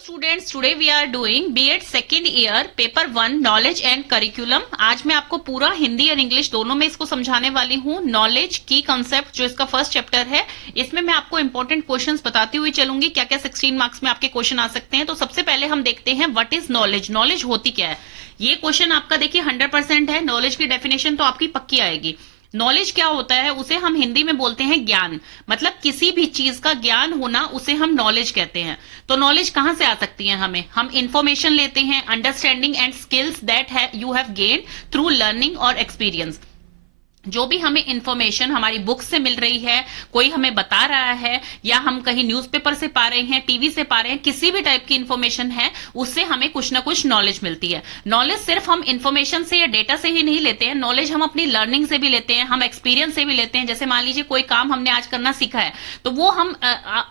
Students, today we are doing BEd second year paper 1 knowledge and curriculum. आज मैं आपको पूरा हिंदी और इंग्लिश दोनों में इसको समझाने वाली हूँ। नॉलेज की कंसेप्ट जो इसका फर्स्ट चैप्टर है, इसमें मैं आपको इंपॉर्टेंट क्वेश्चंस बताती हुई चलूंगी, क्या क्या 16 मार्क्स में आपके क्वेश्चन आ सकते हैं। तो सबसे पहले हम देखते हैं व्हाट इज नॉलेज। नॉलेज होती क्या है। ये क्वेश्चन आपका देखिए 100% है। नॉलेज की डेफिनेशन तो आपकी पक्की आएगी। नॉलेज क्या होता है, उसे हम हिंदी में बोलते हैं ज्ञान। मतलब किसी भी चीज का ज्ञान होना, उसे हम नॉलेज कहते हैं। तो नॉलेज कहां से आ सकती है हमें? हम इंफॉर्मेशन लेते हैं, understanding and skills that you have gain through learning और एक्सपीरियंस। जो भी हमें इंफॉर्मेशन हमारी बुक से मिल रही है, कोई हमें बता रहा है, या हम कहीं न्यूज़पेपर से पा रहे हैं, टीवी से पा रहे हैं, किसी भी टाइप की इंफॉर्मेशन है, उससे हमें कुछ ना कुछ नॉलेज मिलती है। नॉलेज सिर्फ हम इंफॉर्मेशन से या डेटा से ही नहीं लेते हैं। नॉलेज हम अपनी लर्निंग से भी लेते हैं, हम एक्सपीरियंस से भी लेते हैं। जैसे मान लीजिए कोई काम हमने आज करना सीखा है, तो वो हम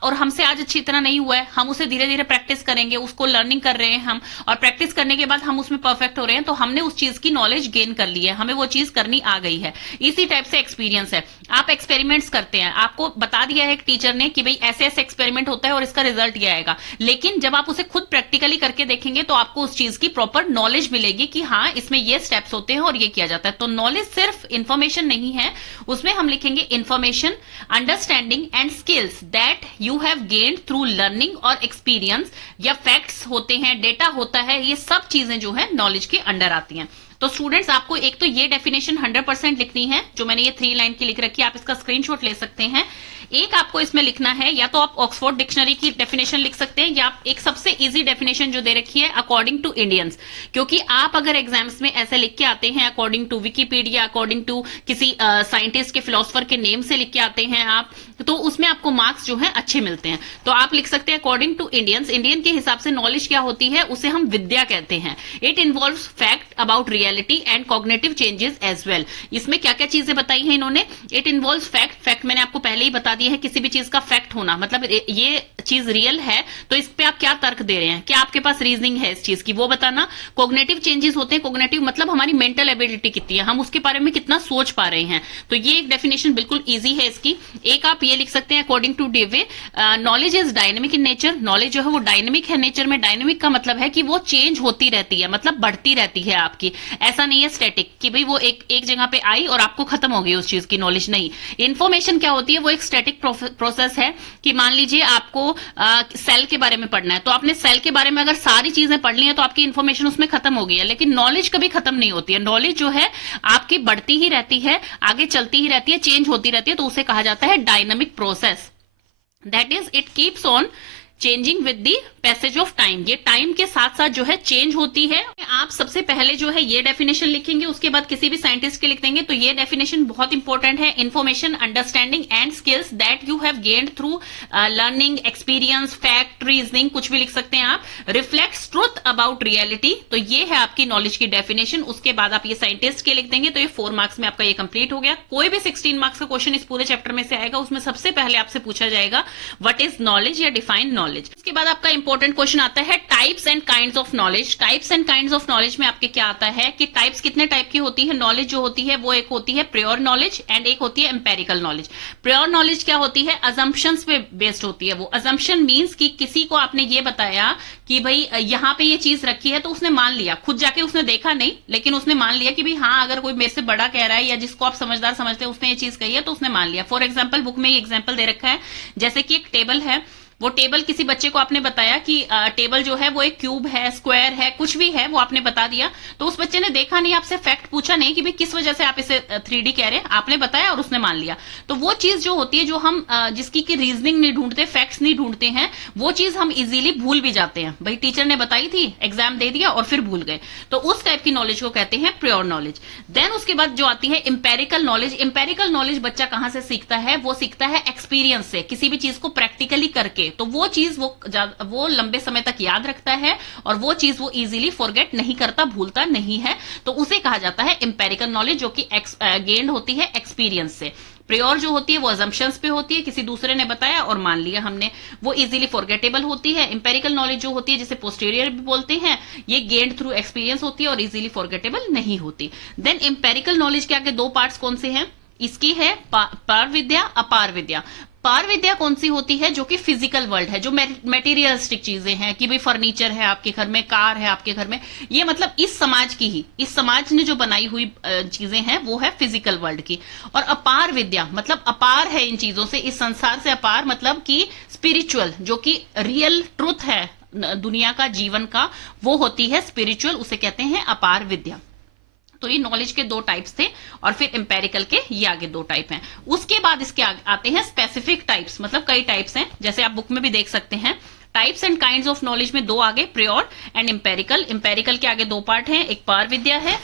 और हमसे आज अच्छी तरह नहीं हुआ है, हम उसे धीरे धीरे प्रैक्टिस करेंगे, उसको लर्निंग कर रहे हैं हम, और प्रैक्टिस करने के बाद हम उसमें परफेक्ट हो रहे हैं, तो हमने उस चीज की नॉलेज गेन कर ली है, हमें वो चीज करनी आ गई है। इसी टाइप से एक्सपीरियंस है। आप एक्सपेरिमेंट्स करते हैं, आपको बता दिया है एक टीचर ने कि भाई ऐसे ऐसे एक्सपेरिमेंट होता है और इसका रिजल्ट ये आएगा, लेकिन जब आप उसे खुद प्रैक्टिकली करके देखेंगे तो आपको उस चीज की प्रॉपर नॉलेज मिलेगी कि हाँ, इसमें ये स्टेप्स होते हैं और ये किया जाता है। तो नॉलेज सिर्फ इंफॉर्मेशन नहीं है, उसमें हम लिखेंगे information, understanding and skills that you have gained through learning और एक्सपीरियंस। या फैक्ट्स होते हैं, डेटा होता है, ये सब चीजें जो है नॉलेज के अंडर आती हैं। तो स्टूडेंट्स, आपको एक तो ये डेफिनेशन 100% लिखनी है, जो मैंने ये 3 लाइन की लिख रखी है, आप इसका स्क्रीनशॉट ले सकते हैं। एक आपको इसमें लिखना है, या तो आप ऑक्सफोर्ड डिक्शनरी की डेफिनेशन लिख सकते हैं, या आप एक सबसे इजी डेफिनेशन जो दे रखी है अकॉर्डिंग टू इंडियंस। क्योंकि आप अगर एग्जाम्स में ऐसे लिख के आते हैं according to Wikipedia, according to किसी साइंटिस्ट के, फिलोसफर के नेम से लिख के आते हैं आप, तो उसमें आपको मार्क्स जो है अच्छे मिलते हैं। तो आप लिख सकते हैं अकॉर्डिंग टू इंडियंस। इंडियन के हिसाब से नॉलेज क्या होती है, उसे हम विद्या कहते हैं। It involves fact about reality and cognitive changes as well. इसमें क्या क्या चीजें बताई हैं इन्होंने? It involves fact. फैक्ट मैंने आपको पहले ही बता दिया है, किसी भी चीज का फैक्ट होना मतलब ये चीज रियल है, तो इस पे आप क्या तर्क दे रहे हैं, क्या आपके पास रीजनिंग है इस चीज की, वो बताना। कॉग्निटिव चेंजेस होते हैं, कॉग्निटिव मतलब हमारी मेंटल एबिलिटी कितनी है, हम उसके बारे में कितना सोच पा रहे हैं। तो ये एक डेफिनेशन बिल्कुल इजी है इसकी। एक आप ये लिख सकते हैं according to Dewey, knowledge is dynamic in nature. Knowledge जो है वो डायनेमिक है नेचर में। डायनेमिक का मतलब है कि वो चेंज होती रहती है, मतलब बढ़ती रहती है आपकी। ऐसा नहीं है स्टैटिक कि भाई वो एक जगह पे आई और आपको खत्म हो गई उस चीज की नॉलेज। नहीं, इन्फॉर्मेशन क्या होती है, वो एक स्टैटिक प्रोसेस है। कि मान लीजिए आपको सेल के बारे में पढ़ना है, तो आपने सेल के बारे में अगर सारी चीजें पढ़ ली हैं तो आपकी इंफॉर्मेशन उसमें खत्म हो गई है। लेकिन नॉलेज कभी खत्म नहीं होती है। नॉलेज जो है आपकी बढ़ती ही रहती है, आगे चलती ही रहती है, चेंज होती रहती है। तो उसे कहा जाता है dynamic process. That is it keeps on changing with the passage of time. ये टाइम के साथ साथ जो है चेंज होती है। आप सबसे पहले जो है ये डेफिनेशन लिखेंगे, उसके बाद किसी भी साइंटिस्ट के लिख देंगे। तो ये डेफिनेशन बहुत इंपॉर्टेंट है। Information, understanding and skills that you have gained through learning, experience, fact, reasoning, कुछ भी लिख सकते हैं आप। Reflects truth about reality. तो ये है आपकी नॉलेज की डेफिनेशन। उसके बाद आप ये साइंटिस्ट के लिख देंगे, तो ये 4 मार्क्स में आपका ये कंप्लीट हो गया। कोई भी 16 मार्क्स का क्वेश्चन इस पूरे चैप्टर में से आएगा, उसमें सबसे पहले आपसे पूछा जाएगा व्हाट इज नॉलेज या डिफाइन नॉलेज। उसके बाद आपका इंपॉर्टेंट क्वेश्चन आता है types and kinds of knowledge. Types and kinds of knowledge में आपके क्या आता है कि टाइप्स कितने टाइप की होती है। नॉलेज जो होती है वो एक होती है प्योर नॉलेज एंड एक होती है एम्पेरिकल नॉलेज। प्योर नॉलेज क्या होती है? अजम्पशंस पे बेस्ड होती है। वो अजम्पशन मींस कि किसी को आपने ये बताया कि भाई यहाँ पे ये चीज रखी है, तो उसने मान लिया, खुद जाके उसने देखा नहीं, लेकिन उसने मान लिया कि भाई हाँ, अगर कोई मेरे से बड़ा कह रहा है या जिसको आप समझदार समझते हैं उसने ये चीज कही है, तो उसने मान लिया। फॉर एग्जाम्पल, बुक में ये एग्जाम्पल दे रखा है, जैसे कि एक टेबल है। वो टेबल किसी बच्चे को आपने बताया कि टेबल जो है वो एक क्यूब है, स्क्वायर है, कुछ भी है, वो आपने बता दिया। तो उस बच्चे ने देखा नहीं, आपसे फैक्ट पूछा नहीं कि भाई किस वजह से आप इसे 3D कह रहे हैं, आपने बताया और उसने मान लिया। तो वो चीज जो होती है, जो हम जिसकी की रीजनिंग नहीं ढूंढते, फैक्ट्स नहीं ढूंढते हैं, वो चीज हम इजीली भूल भी जाते हैं। भाई टीचर ने बताई थी, एग्जाम दे दिया और फिर भूल गए। तो उस टाइप की नॉलेज को कहते हैं प्योर नॉलेज। देन उसके बाद जो आती है इंपेरिकल नॉलेज। इंपेरिकल नॉलेज बच्चा कहां से सीखता है? वो सीखता है एक्सपीरियंस से, किसी भी चीज को प्रैक्टिकली करके। तो वो चीज वो लंबे समय तक याद रखता है, और वो चीज वो इजीली फॉरगेट नहीं करता, भूलता नहीं है। तो उसे कहा जाता है इंपेरिकल नॉलेज, जो कि गेन्ड होती है एक्सपीरियंस से। प्योर जो होती है वो अजम्पशंस पे होती है, किसी दूसरे ने बताया और मान लिया हमने, वो इजीली फॉरगेटेबल होती है। इंपेरिकल नॉलेज जो होती है, जिसे पोस्टीरियर भी बोलते हैं, ये गेन्ड थ्रू एक्सपीरियंस होती है और इजीली फॉरगेटेबल नहीं होती। देन इंपेरिकल नॉलेज के आगे 2 पार्ट्स कौन से हैं? इसकी है पार विद्या, अपार विद्या। पार विद्या कौन सी होती है? जो कि फिजिकल वर्ल्ड है, जो मेटीरियलिस्टिक चीजें हैं कि भाई फर्नीचर है आपके घर में, कार है आपके घर में, ये मतलब इस समाज की ही, इस समाज ने जो बनाई हुई चीजें हैं वो है फिजिकल वर्ल्ड की। और अपार विद्या मतलब अपार है इन चीजों से, इस संसार से अपार मतलब कि स्पिरिचुअल, जो कि रियल ट्रुथ है दुनिया का, जीवन का, वो होती है स्पिरिचुअल, उसे कहते हैं अपार विद्या। तो ये नॉलेज के दो टाइप्स थे, और फिर एम्पेरिकल के ये आगे दो टाइप हैं। उसके बाद इसके आते हैं स्पेसिफिक टाइप्स, मतलब कई टाइप्स हैं, जैसे आप बुक में भी देख सकते हैं। Types and kinds of knowledge में दो आगे, प्योर एंड एम्पेरिकल। एम्पेरिकल के आगे दो पार्ट हैं, एक पार विद्या है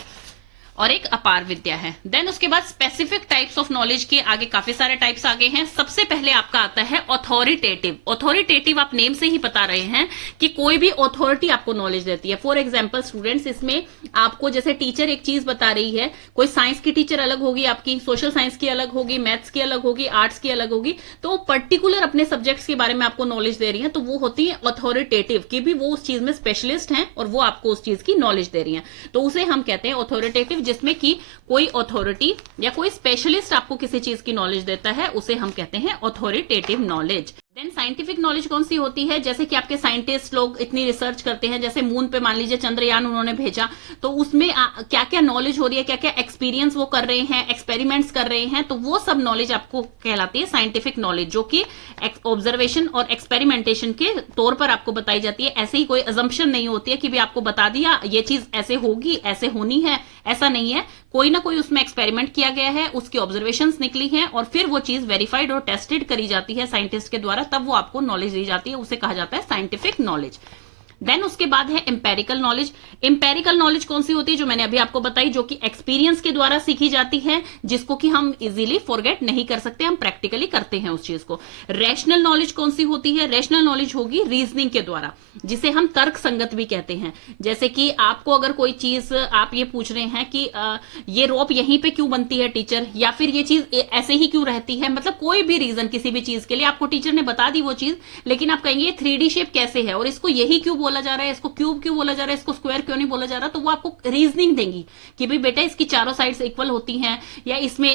और एक अपार विद्या है। देन उसके बाद स्पेसिफिक टाइप्स ऑफ नॉलेज के आगे काफी सारे टाइप्स आगे हैं। सबसे पहले आपका आता है ऑथोरिटेटिव। ऑथोरिटेटिव आप नेम से ही बता रहे हैं कि कोई भी ऑथोरिटी आपको नॉलेज देती है। फॉर एग्जाम्पल स्टूडेंट्स, इसमें आपको जैसे टीचर एक चीज बता रही है, कोई साइंस की टीचर अलग होगी आपकी, सोशल साइंस की अलग होगी, मैथ्स की अलग होगी, आर्ट्स की अलग होगी, तो पर्टिकुलर अपने सब्जेक्ट्स के बारे में आपको नॉलेज दे रही है, तो वो होती है ऑथोरिटेटिव, कि भी वो उस चीज में स्पेशलिस्ट हैं और वो आपको उस चीज की नॉलेज दे रही है, तो उसे हम कहते हैं ऑथोरिटेटिव। जिसमें कि कोई अथॉरिटी या कोई स्पेशलिस्ट आपको किसी चीज की नॉलेज देता है, उसे हम कहते हैं authoritative knowledge. Then scientific knowledge कौन सी होती है? जैसे कि आपके साइंटिस्ट लोग इतनी रिसर्च करते हैं, जैसे मून पे मान लीजिए चंद्रयान उन्होंने भेजा, तो उसमें क्या क्या नॉलेज हो रही है, क्या क्या एक्सपीरियंस वो कर रहे हैं, एक्सपेरिमेंट्स कर रहे हैं, तो वो सब नॉलेज आपको कहलाती है साइंटिफिक नॉलेज, जो कि ऑब्जर्वेशन और एक्सपेरिमेंटेशन के तौर पर आपको बताई जाती है। ऐसे ही कोई अजम्पशन नहीं होती है कि भी आपको बता दिया ये चीज ऐसे होगी, ऐसे होनी है, ऐसा नहीं है। कोई ना कोई उसमें एक्सपेरिमेंट किया गया है, उसकी ऑब्जर्वेशंस निकली हैं और फिर वो चीज वेरीफाइड और टेस्टेड करी जाती है साइंटिस्ट के द्वारा, तब वो आपको नॉलेज दी जाती है, उसे कहा जाता है साइंटिफिक नॉलेज। देन उसके बाद है एम्पेरिकल नॉलेज। एम्पेरिकल नॉलेज कौन सी होती है? जो मैंने अभी आपको बताई, जो कि एक्सपीरियंस के द्वारा सीखी जाती है, जिसको कि हम इजीली फॉरगेट नहीं कर सकते, हम प्रैक्टिकली करते हैं उस चीज को। रैशनल नॉलेज कौन सी होती है? रैशनल नॉलेज होगी रीजनिंग के द्वारा, जिसे हम तर्क संगत भी कहते हैं। जैसे कि आपको अगर कोई चीज आप ये पूछ रहे हैं कि ये रोप यहीं पे क्यों बनती है टीचर, या फिर ये चीज ऐसे ही क्यों रहती है, मतलब कोई भी रीजन किसी भी चीज के लिए आपको टीचर ने बता दी वो चीज, लेकिन आप कहेंगे ये 3D शेप कैसे है और इसको यही क्यों बोला जा रहा है, इसको क्यूब क्यों बोला जा रहा है, इसको स्क्वायर क्यों नहीं बोला जा रहा, तो वो आपको रीजनिंग देंगी कि भाई बेटा इसकी चारों साइड्स इक्वल होती हैं, या इसमें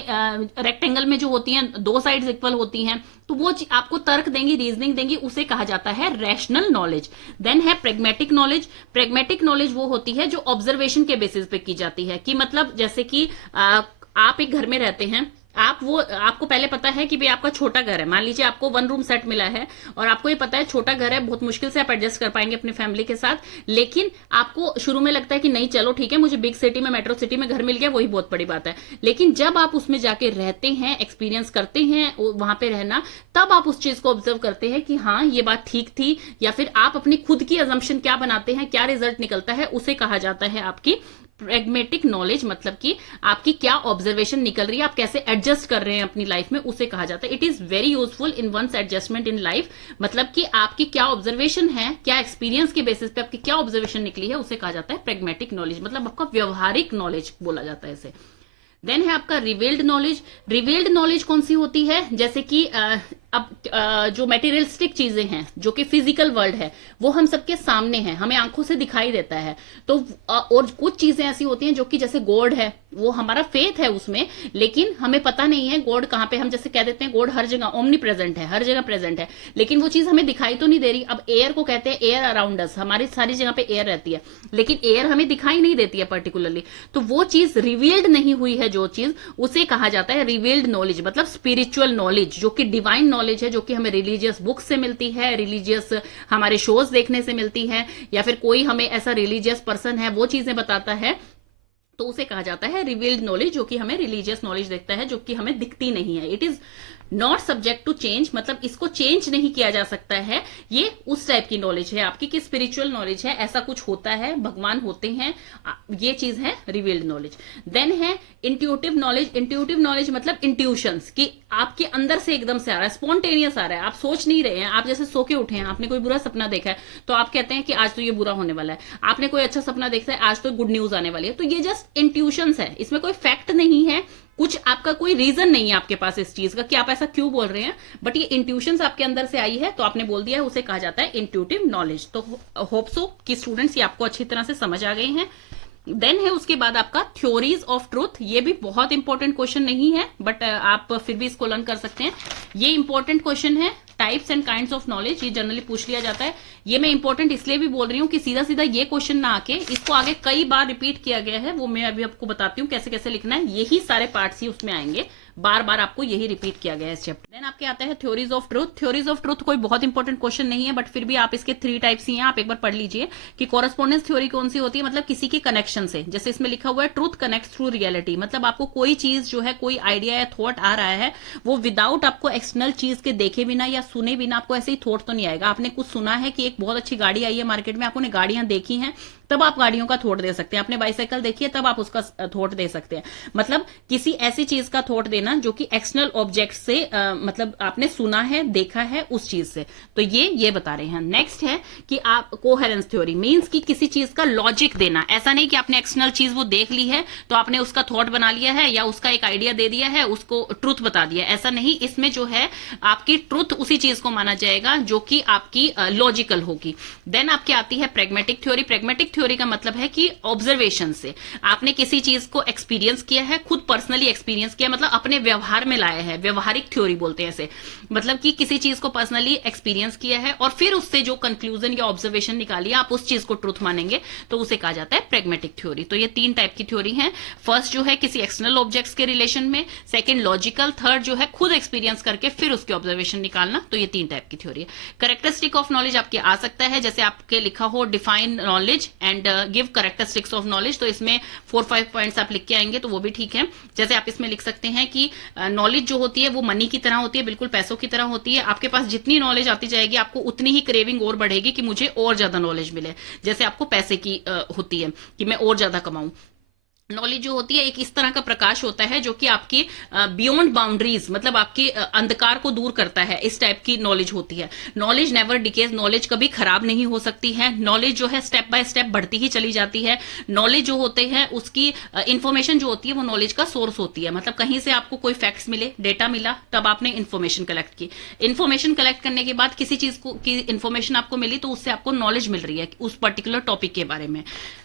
रेक्टेंगल में जो होती हैं दो साइड्स इक्वल होती हैं, तो वो आपको तर्क देंगी, रीजनिंग देंगी, उसे कहा जाता है रैशनल नॉलेज। देन है प्रेग्मेटिक नॉलेज। प्रेग्मेटिक नॉलेज वो होती है जो ऑब्जर्वेशन के बेसिस पे की जाती है, कि मतलब जैसे कि आप एक घर में रहते हैं, आपको पहले पता है कि भाई आपका छोटा घर है, मान लीजिए आपको 1 रूम सेट मिला है और आपको ये पता है छोटा घर है, बहुत मुश्किल से आप एडजस्ट कर पाएंगे अपनी फैमिली के साथ, लेकिन आपको शुरू में लगता है कि नहीं चलो ठीक है, मुझे बिग सिटी में, मेट्रो सिटी में घर मिल गया, वही बहुत बड़ी बात है। लेकिन जब आप उसमें जाके रहते हैं, एक्सपीरियंस करते हैं वहां पे रहना, तब आप उस चीज को ऑब्जर्व करते हैं कि हाँ ये बात ठीक थी, या फिर आप अपनी खुद की अजम्पशन क्या बनाते हैं, क्या रिजल्ट निकलता है, उसे कहा जाता है आपकी प्रेग्मेटिक नॉलेज। मतलब कि आपकी क्या ऑब्जर्वेशन निकल रही है, आप कैसे एडजस्ट कर रहे हैं अपनी लाइफ में, उसे कहा जाता है। It is very useful in one's adjustment in life. मतलब कि आपकी क्या ऑब्जर्वेशन है, क्या एक्सपीरियंस के बेसिस पे आपकी क्या ऑब्जर्वेशन निकली है, उसे कहा जाता है प्रेग्मेटिक नॉलेज, मतलब आपका व्यवहारिक नॉलेज बोला जाता है इसे। देन है आपका रिवील्ड नॉलेज। रिवील्ड नॉलेज कौन सी होती है? जैसे कि अब जो मेटीरियलिस्टिक चीजें हैं, जो कि फिजिकल वर्ल्ड है, वो हम सबके सामने है, हमें आंखों से दिखाई देता है, तो और कुछ चीजें ऐसी होती हैं जो कि जैसे गॉड है, वो हमारा फेथ है उसमें, लेकिन हमें पता नहीं है गॉड कहाँ पे, हम जैसे कह देते हैं गॉड हर जगह ओमनी प्रेजेंट है, हर जगह प्रेजेंट है, लेकिन वो चीज हमें दिखाई तो नहीं दे रही। अब एयर को कहते हैं एयर अराउंड अस, हमारी सारी जगह पे एयर रहती है, लेकिन एयर हमें दिखाई नहीं देती है पर्टिकुलरली, तो वो चीज रिवील्ड नहीं हुई है, जो चीज, उसे कहा जाता है रिवील्ड नॉलेज, मतलब स्पिरिचुअल नॉलेज, जो कि डिवाइन नॉलेज है, जो कि हमें रिलीजियस बुक से मिलती है, रिलीजियस हमारे शोज देखने से मिलती है, या फिर कोई हमें ऐसा रिलीजियस पर्सन है वो चीजें बताता है, तो उसे कहा जाता है रिवील्ड नॉलेज, जो कि हमें रिलीजियस नॉलेज देखता है, जो कि हमें दिखती नहीं है। It is not subject to change, मतलब इसको चेंज नहीं किया जा सकता है। ये उस टाइप की नॉलेज है आपकी कि स्पिरिचुअल नॉलेज है, ऐसा कुछ होता है, भगवान होते हैं, ये चीज है रिवील्ड नॉलेज। देन है इंट्यूटिव नॉलेज। इंट्यूटिव नॉलेज मतलब इंट्यूशंस, कि आपके अंदर से एकदम से आ रहा है, स्पॉन्टेनियस आ रहा है, आप सोच नहीं रहे हैं, आप जैसे सो के उठे हैं, आपने कोई बुरा सपना देखा है तो आप कहते हैं कि आज तो ये बुरा होने वाला है, आपने कोई अच्छा सपना देखा है आज तो गुड न्यूज आने वाली है, तो ये जस्ट इंट्यूशंस है, इसमें कोई फैक्ट नहीं है, कुछ आपका कोई रीजन नहीं है आपके पास इस चीज का कि आप ऐसा क्यों बोल रहे हैं, बट ये इंट्यूशंस आपके अंदर से आई है तो आपने बोल दिया है, उसे कहा जाता है इंट्यूटिव नॉलेज। तो होप सो कि स्टूडेंट्स ये आपको अच्छी तरह से समझ आ गए हैं। देन है उसके बाद आपका थ्योरीज ऑफ ट्रूथ। ये भी बहुत इंपॉर्टेंट क्वेश्चन नहीं है, बट आप फिर भी इसको लर्न कर सकते हैं। ये इंपॉर्टेंट क्वेश्चन है। Types and kinds of knowledge, ये जनरली पूछ लिया जाता है। ये मैं इंपॉर्टेंट इसलिए भी बोल रही हूँ कि सीधा सीधा ये क्वेश्चन ना आके इसको आगे कई बार रिपीट किया गया है, वो मैं अभी आपको बताती हूँ कैसे कैसे लिखना है। यही सारे पार्ट्स ही उसमें आएंगे, बार बार आपको यही रिपीट किया गया है इस चैप्टर। देन आपके आता है theories of truth. Theories of truth कोई बहुत इंपॉर्टेंट क्वेश्चन नहीं है, बट फिर भी आप इसके 3 टाइप्स ही हैं, आप एक बार पढ़ लीजिए कि कॉरेस्पॉन्डेंस थ्योरी कौन सी होती है, मतलब किसी के कनेक्शन से। जैसे इसमें लिखा हुआ है ट्रूथ कनेक्ट थ्रू रियलिटी, मतलब आपको कोई चीज जो है, कोई आइडिया या थॉट आ रहा है, वो विदाउट आपको एक्सटर्नल चीज के देखे बिना या सुने बिना आपको ऐसे ही थॉट तो नहीं आएगा। आपने कुछ सुना है कि एक बहुत अच्छी गाड़ी आई है मार्केट में, आपने गाड़ियां देखी हैं, तब आप गाड़ियों का थॉट दे सकते हैं। आपने बाइसाइकिल देखी है, तब आप उसका थॉट दे सकते हैं। मतलब किसी ऐसी चीज का थॉट देना जो कि एक्सटर्नल ऑब्जेक्ट से मतलब आपने सुना है, देखा है उस चीज से। तो ये बता रहे हैं। नेक्स्ट है कि आप कोहेरेंस थ्योरी मींस कि किसी चीज का लॉजिक देना। ऐसा नहीं कि आपने एक्सटर्नल चीज वो देख ली है तो आपने उसका थॉट बना लिया है या उसका एक आइडिया दे दिया है, उसको ट्रुथ बता दिया। ऐसा नहीं, इसमें जो है आपकी ट्रुथ उसी चीज को माना जाएगा जो कि आपकी लॉजिकल होगी। देन आपकी आती है प्रेग्मेटिक थ्योरी। प्रेग्मेटिक थ्योरी का मतलब है कि ऑब्जर्वेशन से आपने किसी चीज को एक्सपीरियंस किया है, खुद पर्सनली एक्सपीरियंस किया, मतलब अपने व्यवहार में लाया है। व्यवहारिक थ्योरी बोलते हैं इसे, मतलब कि किसी चीज को पर्सनली एक्सपीरियंस किया है और फिर उससे जो कंक्लूजन या ऑब्जर्वेशन निकाली आप उस चीज को ट्रूथ मानेंगे, तो उसे कहा जाता है प्रेग्मेटिक थ्योरी। तो ये 3 टाइप की थ्योरी है। फर्स्ट जो है किसी एक्सटर्नल ऑब्जेक्ट्स के रिलेशन में, सेकंड लॉजिकल, थर्ड जो है खुद एक्सपीरियंस करके फिर उसके ऑब्जर्वेशन निकालना। तो ये 3 टाइप की थ्योरी है। कैरेक्टरिस्टिक ऑफ नॉलेज आपके आ सकता है, जैसे आपके लिखा हो define knowledge and give characteristics of knowledge, तो इसमें 4-5 पॉइंट्स आप लिख के आएंगे तो वो भी ठीक है। जैसे आप इसमें लिख सकते हैं कि नॉलेज जो होती है वो मनी की तरह होती है, बिल्कुल पैसों की तरह होती है। आपके पास जितनी नॉलेज आती जाएगी आपको उतनी ही क्रेविंग और बढ़ेगी कि मुझे और ज्यादा नॉलेज मिले। जैसे आपको पैसे की होती है कि मैं और ज्यादा कमाऊं। नॉलेज जो होती है एक इस तरह का प्रकाश होता है जो कि आपकी बियॉन्ड बाउंड्रीज, मतलब आपके अंधकार को दूर करता है, इस टाइप की नॉलेज होती है। नॉलेज नेवर डिकेज, नॉलेज कभी खराब नहीं हो सकती है। नॉलेज जो है स्टेप बाय स्टेप बढ़ती ही चली जाती है। नॉलेज जो होते हैं उसकी इंफॉर्मेशन जो होती है वो नॉलेज का सोर्स होती है। मतलब कहीं से आपको कोई फैक्ट्स मिले, डेटा मिला, तब आपने इन्फॉर्मेशन कलेक्ट की। इन्फॉर्मेशन कलेक्ट करने के बाद किसी चीज की इन्फॉर्मेशन आपको मिली तो उससे आपको नॉलेज मिल रही है उस पर्टिकुलर टॉपिक के बारे में।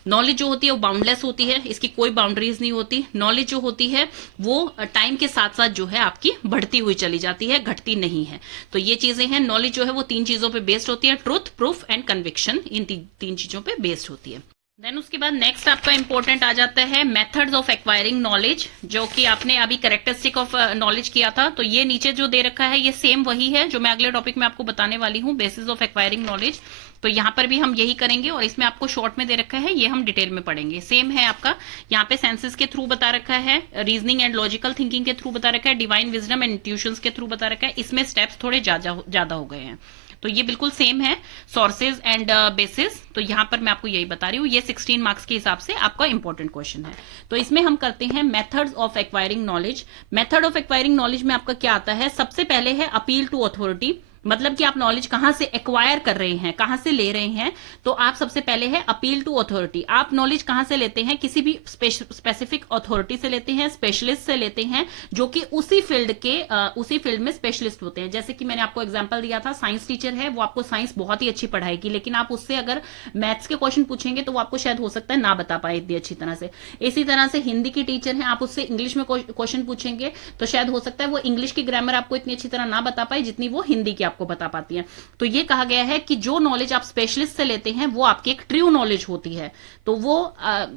नॉलेज जो होती है वो बाउंडलेस होती है, इसकी कोई बाउंड्रीज नहीं होती। नॉलेज जो होती है वो टाइम के साथ साथ जो है आपकी बढ़ती हुई चली जाती है, घटती नहीं है। तो ये चीजें हैं। नॉलेज जो है वो 3 चीजों पे बेस्ड होती है, ट्रूथ, प्रूफ एंड कन्विक्शन। इन 3 चीजों पे बेस्ड होती है। देन उसके बाद नेक्स्ट आपका इंपॉर्टेंट आ जाता है मेथड्स ऑफ एक्वायरिंग नॉलेज, जो कि आपने अभी कैरेक्टरिस्टिक ऑफ नॉलेज किया था। तो ये नीचे जो दे रखा है ये सेम वही है जो मैं अगले टॉपिक में आपको बताने वाली हूँ, बेसिस ऑफ एक्वायरिंग नॉलेज। तो यहाँ पर भी हम यही करेंगे और इसमें आपको शॉर्ट में दे रखा है, ये हम डिटेल में पढ़ेंगे। सेम है आपका, यहाँ पे सेंसेस के थ्रू बता रखा है, रीजनिंग एंड लॉजिकल थिंकिंग के थ्रू बता रखा है, डिवाइन विजडम एंड इंट्यूशंस के थ्रू बता रखा है। इसमें स्टेप्स थोड़े ज्यादा हो गए हैं। तो ये बिल्कुल सेम है, सोर्सेज एंड बेसिस। तो यहां पर मैं आपको यही बता रही हूँ, ये 16 मार्क्स के हिसाब से आपका इंपॉर्टेंट क्वेश्चन है। तो इसमें हम करते हैं methods of acquiring knowledge. Method of acquiring knowledge में आपका क्या आता है? सबसे पहले है अपील टू अथॉरिटी, मतलब कि आप नॉलेज कहां से एक्वायर कर रहे हैं, कहां से ले रहे हैं। तो आप सबसे पहले है अपील टू अथॉरिटी। आप नॉलेज कहां से लेते हैं? किसी भी स्पेसिफिक अथॉरिटी से लेते हैं, स्पेशलिस्ट से लेते हैं जो कि उसी फील्ड में स्पेशलिस्ट होते हैं। जैसे कि मैंने आपको एग्जांपल दिया था, साइंस टीचर है, वो आपको साइंस बहुत ही अच्छी पढ़ाएगी, लेकिन आप उससे अगर मैथ्स के क्वेश्चन पूछेंगे तो वो आपको शायद हो सकता है ना बता पाए इतनी अच्छी तरह से। इसी तरह से हिंदी की टीचर है, आप उससे इंग्लिश में क्वेश्चन पूछेंगे तो शायद हो सकता है वो इंग्लिश की ग्रामर आपको इतनी अच्छी तरह ना बता पाए जितनी वो हिंदी की आपको बता पाती है। तो ये कहा गया है कि जो नॉलेज आप स्पेशलिस्ट से लेते हैं वो आपकी एक ट्रू नॉलेज होती है। तो वो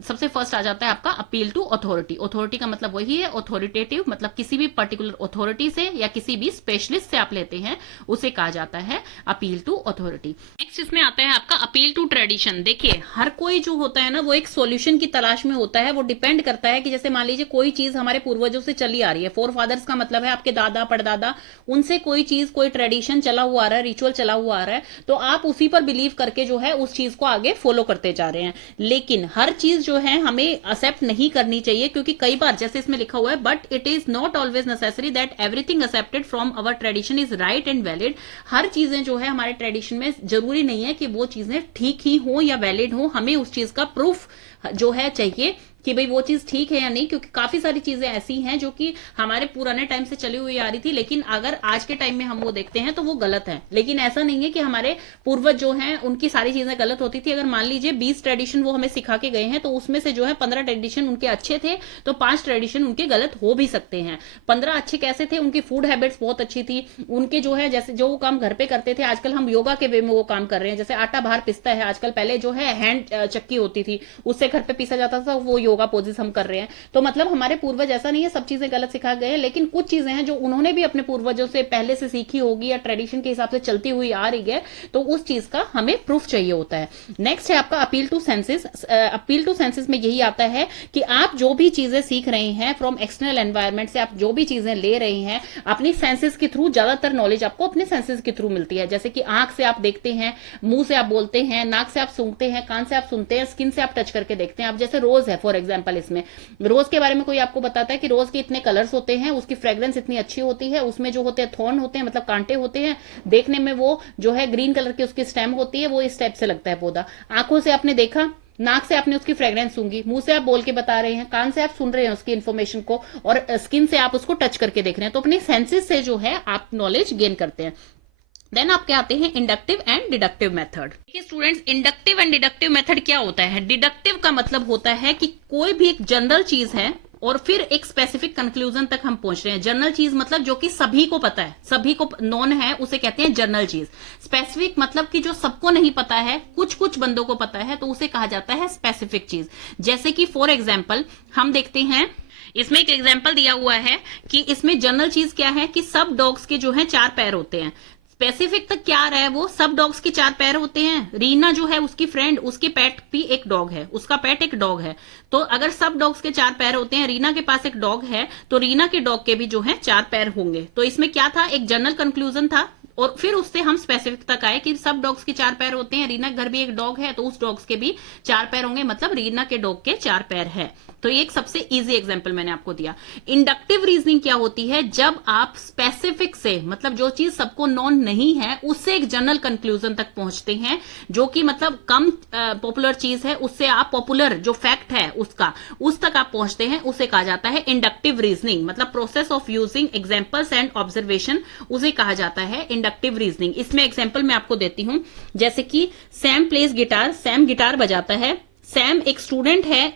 सबसे फर्स्ट आ जाता है आपका अपील टू अथॉरिटी। अथॉरिटी का मतलब वही है ऑथोरिटेटिव, मतलब किसी भी पर्टिकुलर अथॉरिटी से या किसी भी स्पेशलिस्ट से आप लेते हैं उसे कहा जाता है अपील टू अथॉरिटी। नेक्स्ट इसमें आता है आपका अपील टू ट्रेडिशन। देखिए हर कोई जो होता है ना वो एक सॉल्यूशन की तलाश में होता है। वो डिपेंड करता है कि जैसे मान लीजिए कोई चीज हमारे पूर्वजों से चली आ रही है, फोर फादर्स का मतलब है आपके दादा परदादा, उनसे कोई चीज, कोई ट्रेडिशन चला हुआ आ रहा है, रिचुअल चला हुआ आ रहा है, तो आप उसी पर बिलीव करके जो है उस चीज को आगे फॉलो करते जा रहे हैं। लेकिन हर चीज जो है हमें एक्सेप्ट नहीं करनी चाहिए, क्योंकि कई बार जैसे इसमें लिखा हुआ है, but it is not always necessary that everything accepted from our tradition is right and valid. हर चीजें जो है हमारे ट्रेडिशन में जरूरी नहीं है कि वो चीजें ठीक ही हो या वैलिड हो, हमें उस चीज का प्रूफ जो है चाहिए कि भाई वो चीज ठीक है या नहीं, क्योंकि काफी सारी चीजें ऐसी हैं जो कि हमारे पुराने टाइम से चली हुई आ रही थी, लेकिन अगर आज के टाइम में हम वो देखते हैं तो वो गलत है। लेकिन ऐसा नहीं है कि हमारे पूर्वज जो हैं उनकी सारी चीजें गलत होती थी। अगर मान लीजिए 20 ट्रेडिशन वो हमें सिखा के गए हैं, तो उसमें से जो है 15 ट्रेडिशन उनके अच्छे थे, तो 5 ट्रेडिशन उनके गलत हो भी सकते हैं। 15 अच्छे कैसे थे? उनकी फूड हैबिट्स बहुत अच्छी थी, उनके जो है जैसे जो वो काम घर पे करते थे, आजकल हम योगा के वे में वो काम कर रहे हैं, जैसे आटा बाहर पिसता है आजकल, पहले जो है हैंड चक्की होती थी उससे घर पे पीसा जाता था, वो योगा पोजेस हम कर रहे हैं। तो मतलब हमारे पूर्वज, ऐसा नहीं है सब चीजें गलत सिखा गए हैं, लेकिन कुछ चीजें हैं जो उन्होंने भी अपने पूर्वजों से पहले से सीखी होगी या ट्रेडिशन के हिसाब से चलती हुई आ रही है, तो उस चीज का हमें प्रूफ चाहिए होता है। नेक्स्ट है आपका appeal to senses. Appeal to senses में यही आता है कि आप जो भी चीजें सीख रहे हैं फ्रॉम एक्सटर्नल एनवायरमेंट से, आप जो भी चीजें ले रहे हैं अपनी सेंसेस के थ्रू, ज्यादातर नॉलेज आपको अपने सेंसेस के थ्रू मिलती है। जैसे कि आंख से आप देखते हैं, मुंह से आप बोलते हैं, नाक से आप सूंघते हैं, कान से आप सुनते हैं, स्किन से आप टच करके देखते हैं। अब जैसे रोज है फॉर एग्जाम्पल, इसमें रोज के बारे में कोई आपको बताता है कि रोज के इतने कलर्स होते हैं, उसकी फ्रेग्रेंस इतनी अच्छी होती है, उसमें जो होते हैं थॉर्न होते हैं, मतलब कांटे होते हैं, देखने में वो जो है ग्रीन कलर की उसकी स्टेम होती है, वो इस टाइप से लगता है पौधा। आंखों से आपने देखा, नाक से आपने उसकी फ्रेग्रेंस सूंघी, मुंह से आप बोल के बता रहे हैं, कान से आप सुन रहे हैं उसकी इन्फॉर्मेशन को, और स्किन से आप उसको टच करके देख रहे हैं। तो अपने सेंसेस से जो है आप नॉलेज गेन करते हैं। देन आपके आते हैं इंडक्टिव एंड डिडक्टिव मेथड। देखिए students, inductive and deductive method क्या होता है? डिडक्टिव का मतलब होता है कि कोई भी एक जनरल चीज है और फिर एक स्पेसिफिक कंक्लूजन तक हम पहुंच रहे हैं। जनरल चीज मतलब जो कि सभी को पता है, सभी को नॉन है, उसे कहते हैं जनरल चीज। स्पेसिफिक मतलब कि जो सबको नहीं पता है, कुछ कुछ बंदों को पता है, तो उसे कहा जाता है स्पेसिफिक चीज। जैसे कि फॉर एग्जाम्पल हम देखते हैं, इसमें एक एग्जाम्पल दिया हुआ है कि इसमें जनरल चीज क्या है कि सब डॉग्स के जो है 4 पैर होते हैं। स्पेसिफिक तक क्या आ रहा है? वो सब डॉग्स के 4 पैर होते हैं। रीना जो है उसकी फ्रेंड, उसके पेट भी एक डॉग है, उसका पेट एक डॉग है। तो अगर सब डॉग्स के 4 पैर होते हैं, रीना के पास एक डॉग है, तो रीना के डॉग के भी जो है 4 पैर होंगे। तो इसमें क्या था? एक जनरल कंक्लूजन था, और फिर उससे हम स्पेसिफिक तक आए कि सब डॉग्स के 4 पैर होते हैं, रीना के घर भी एक डॉग है, तो उस डॉग्स के भी 4 पैर होंगे, मतलब रीना के डॉग के 4 पैर है। तो ये एक सबसे इजी एग्जांपल मैंने आपको दिया। इंडक्टिव रीजनिंग क्या होती है? जब आप स्पेसिफिक से, मतलब जो चीज सबको नॉन नहीं है, उससे एक जनरल कंक्लूजन तक पहुंचते हैं, जो कि मतलब कम पॉपुलर चीज है, उससे आप पॉपुलर जो फैक्ट है उसका, उस तक आप पहुंचते हैं, उसे कहा जाता है इंडक्टिव रीजनिंग। मतलब process of using examples and observation, उसे कहा जाता है इंडक्टिव रीजनिंग। इसमें एग्जाम्पल मैं आपको देती हूं, जैसे कि Sam plays guitar, Sam guitar बजाता है। सैम एक स्टूडेंट है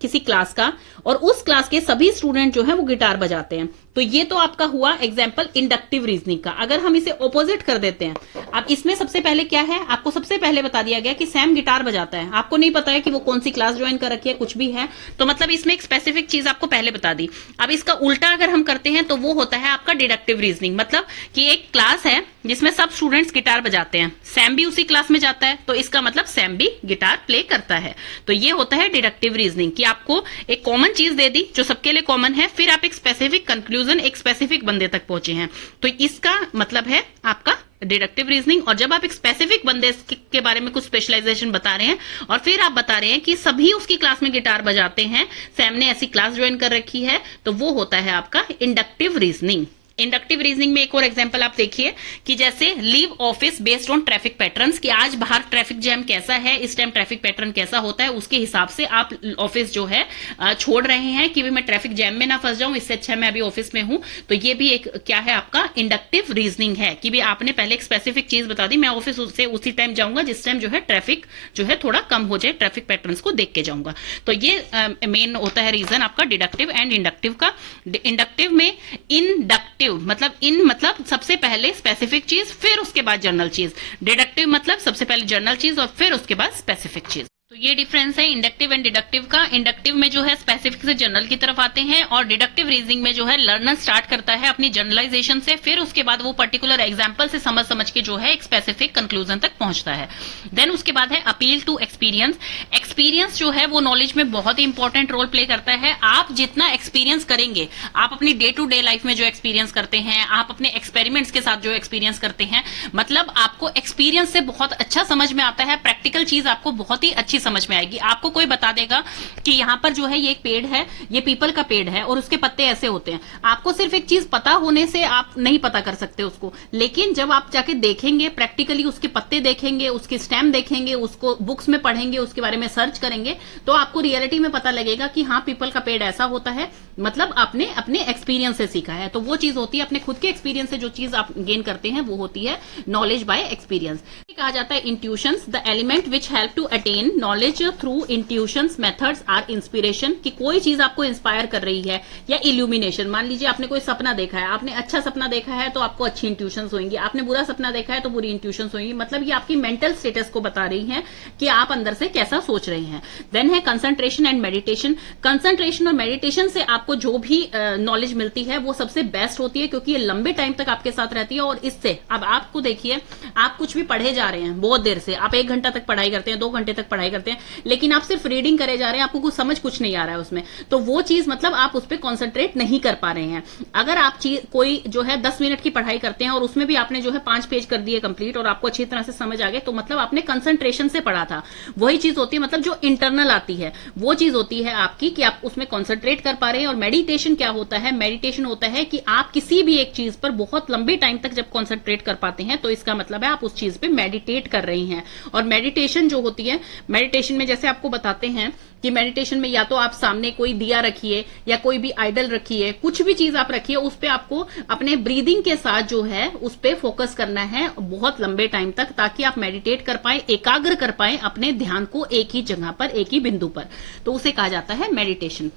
किसी क्लास का, और उस क्लास के सभी स्टूडेंट जो है वो गिटार बजाते हैं। तो ये तो आपका हुआ एग्जाम्पल इंडक्टिव रीजनिंग का। अगर हम इसे ऑपोजिट कर देते हैं, अब इसमें सबसे पहले क्या है, आपको सबसे पहले बता दिया गया कि सैम गिटार बजाता है, आपको नहीं पता है कि वो कौन सी क्लास ज्वाइन कर रखी है, कुछ भी है, तो मतलब इसमें एक स्पेसिफिक चीज आपको पहले बता दी। अब इसका उल्टा अगर हम करते हैं तो वो होता है आपका डिडक्टिव रीजनिंग। मतलब कि एक क्लास है जिसमें सब स्टूडेंट्स गिटार बजाते हैं, सैम भी उसी क्लास में जाता है, तो इसका मतलब सैम भी गिटार प्ले करता है। तो ये होता है डिडक्टिव रीजनिंग, कि आपको एक कॉमन चीज दे दी जो सबके लिए कॉमन है, फिर आप एक स्पेसिफिक कंक्लूजन, एक स्पेसिफिक बंदे तक पहुंचे हैं, तो इसका मतलब है आपका डिडक्टिव रीजनिंग। और जब आप एक स्पेसिफिक बंदे के बारे में कुछ स्पेशलाइजेशन बता रहे हैं और फिर आप बता रहे हैं कि सभी उसकी क्लास में गिटार बजाते हैं, सैम ने ऐसी क्लास ज्वाइन कर रखी है, तो वो होता है आपका इंडक्टिव रीजनिंग। इंडक्टिव रीजनिंग में एक और एग्जांपल आप देखिए कि जैसे leave office based on traffic patterns, कि आज बाहर ट्रैफिक जैम कैसा है, इस टाइम ट्रैफिक पैटर्न कैसा होता है, उसके हिसाब से आप ऑफिस जो है छोड़ रहे हैं कि भी मैं ट्रैफिक जैम में ना फंस जाऊं, इससे अच्छा मैं अभी ऑफिस में हूं। तो ये भी एक क्या है आपका इंडक्टिव रीजनिंग है, कि भी आपने पहले एक स्पेसिफिक चीज बता दी, मैं ऑफिस से उसी टाइम जाऊंगा जिस टाइम जो है ट्रैफिक जो है थोड़ा कम हो जाए, ट्रैफिक पैटर्न्स को देख के जाऊंगा। तो ये मेन होता है रीजन आपका डिडक्टिव एंड इंडक्टिव का। इंडक्टिव में इंडक्टिव मतलब सबसे पहले स्पेसिफिक चीज, फिर उसके बाद जनरल चीज। डिडक्टिव मतलब सबसे पहले जनरल चीज और फिर उसके बाद स्पेसिफिक चीज। तो ये डिफरेंस है इंडक्टिव एंड डिडक्टिव का। इंडक्टिव में जो है स्पेसिफिक से जनरल की तरफ आते हैं, और डिडक्टिव रीजनिंग में जो है लर्नर स्टार्ट करता है अपनी जनरलाइजेशन से, फिर उसके बाद वो पर्टिकुलर एग्जांपल से समझ के जो है एक स्पेसिफिक कंक्लूजन तक पहुंचता है। देन उसके बाद है अपील टू एक्सपीरियंस। एक्सपीरियंस जो है वो नॉलेज में बहुत ही इंपॉर्टेंट रोल प्ले करता है। आप जितना एक्सपीरियंस करेंगे, आप अपनी डे टू डे लाइफ में जो एक्सपीरियंस करते हैं, आप अपने एक्सपेरिमेंट्स के साथ जो एक्सपीरियंस करते हैं, मतलब आपको एक्सपीरियंस से बहुत अच्छा समझ में आता है, प्रैक्टिकल चीज आपको बहुत ही अच्छी समझ में आएगी। आपको कोई बता देगा कि यहाँ पर जो है ये एक पेड़ है, ये पीपल का पेड़ है और उसके पत्ते ऐसे होते हैं। आपको सिर्फ एक चीज पता होने से आप नहीं पता कर सकते उसको, लेकिन जब आप जाके देखेंगे, प्रैक्टिकली उसके पत्ते देखेंगे, उसके स्टेम देखेंगे, उसको बुक्स में पढ़ेंगे, उसके बारे में सर्च सर्च करेंगे तो आपको रियलिटी में पता लगेगा कि हाँ पीपल का पेड़ ऐसा होता है, मतलब आपने अपने एक्सपीरियंस से सीखा है। तो वो चीज होती है अपने खुद के एक्सपीरियंस से जो चीज आप गेन करते हैं वो होती है नॉलेज बाय एक्सपीरियंस। कहा जाता है intuitions, the element which help to attain knowledge through intuitions methods are inspiration, कि कोई चीज आपको इंस्पायर कर रही है, या इल्यूमिनेशन। मान लीजिए आपने कोई सपना देखा है, आपने अच्छा सपना देखा है तो आपको अच्छी इंट्यूशंस होंगी, आपने बुरा सपना देखा है तो बुरी इंट्यूशंस होंगी। मतलब ये आपकी मेंटल स्टेटस को बता रही है कि आप अंदर से कैसा सोच रहे हैं। देन है कंसंट्रेशन एंड मेडिटेशन। कंसंट्रेशन और मेडिटेशन से आपको जो भी नॉलेज मिलती है वो सबसे बेस्ट होती है, क्योंकि ये लंबे टाइम तक आपके साथ रहती है। और इससे अब आपको देखिए, आप कुछ भी पढ़े जा रहे हैं बहुत देर से, आप 1 घंटा तक पढ़ाई करते हैं, 2 घंटे तक पढ़ाई करते हैं, लेकिन आप सिर्फ रीडिंग करे जा रहे हैं, आपको कुछ समझ कुछ नहीं आ रहा है उसमें, तो वो चीज मतलब आप उस पर कॉन्सेंट्रेट नहीं कर पा रहे हैं। अगर आप कोई जो है 10 मिनट की पढ़ाई करते हैं और उसमें भी आपने जो है 5 पेज कर दिए कंप्लीट और आपको अच्छी तरह से समझ आ गए, तो मतलब आपने कंसंट्रेशन से पढ़ा था। वही चीज होती है, मतलब जो इंटरनल आती है वो चीज होती है आपकी कि आप उसमें कॉन्सेंट्रेट कर पा रहे हैं। और मेडिटेशन क्या होता है? मेडिटेशन होता है कि आप किसी भी एक चीज पर बहुत लंबे टाइम तक जब कॉन्सेंट्रेट कर पाते हैं तो इसका मतलब है आप उस चीज पे मेडिटेट कर रही हैं। और मेडिटेशन जो होती है, मेडिटेशन में जैसे आपको बताते हैं कि मेडिटेशन में या तो आप सामने कोई दिया रखिए या कोई भी आइडल रखिए, कुछ भी चीज आप रखिए, उस पे आपको अपने ब्रीदिंग के साथ जो है उस पे फोकस करना है बहुत लंबे टाइम तक, ताकि आप मेडिटेट कर पाए, एकाग्र कर पाए अपने ध्यान को एक ही जगह पर, एक ही बिंदु पर। तो उसे कहा जाता है मेडिटेशन।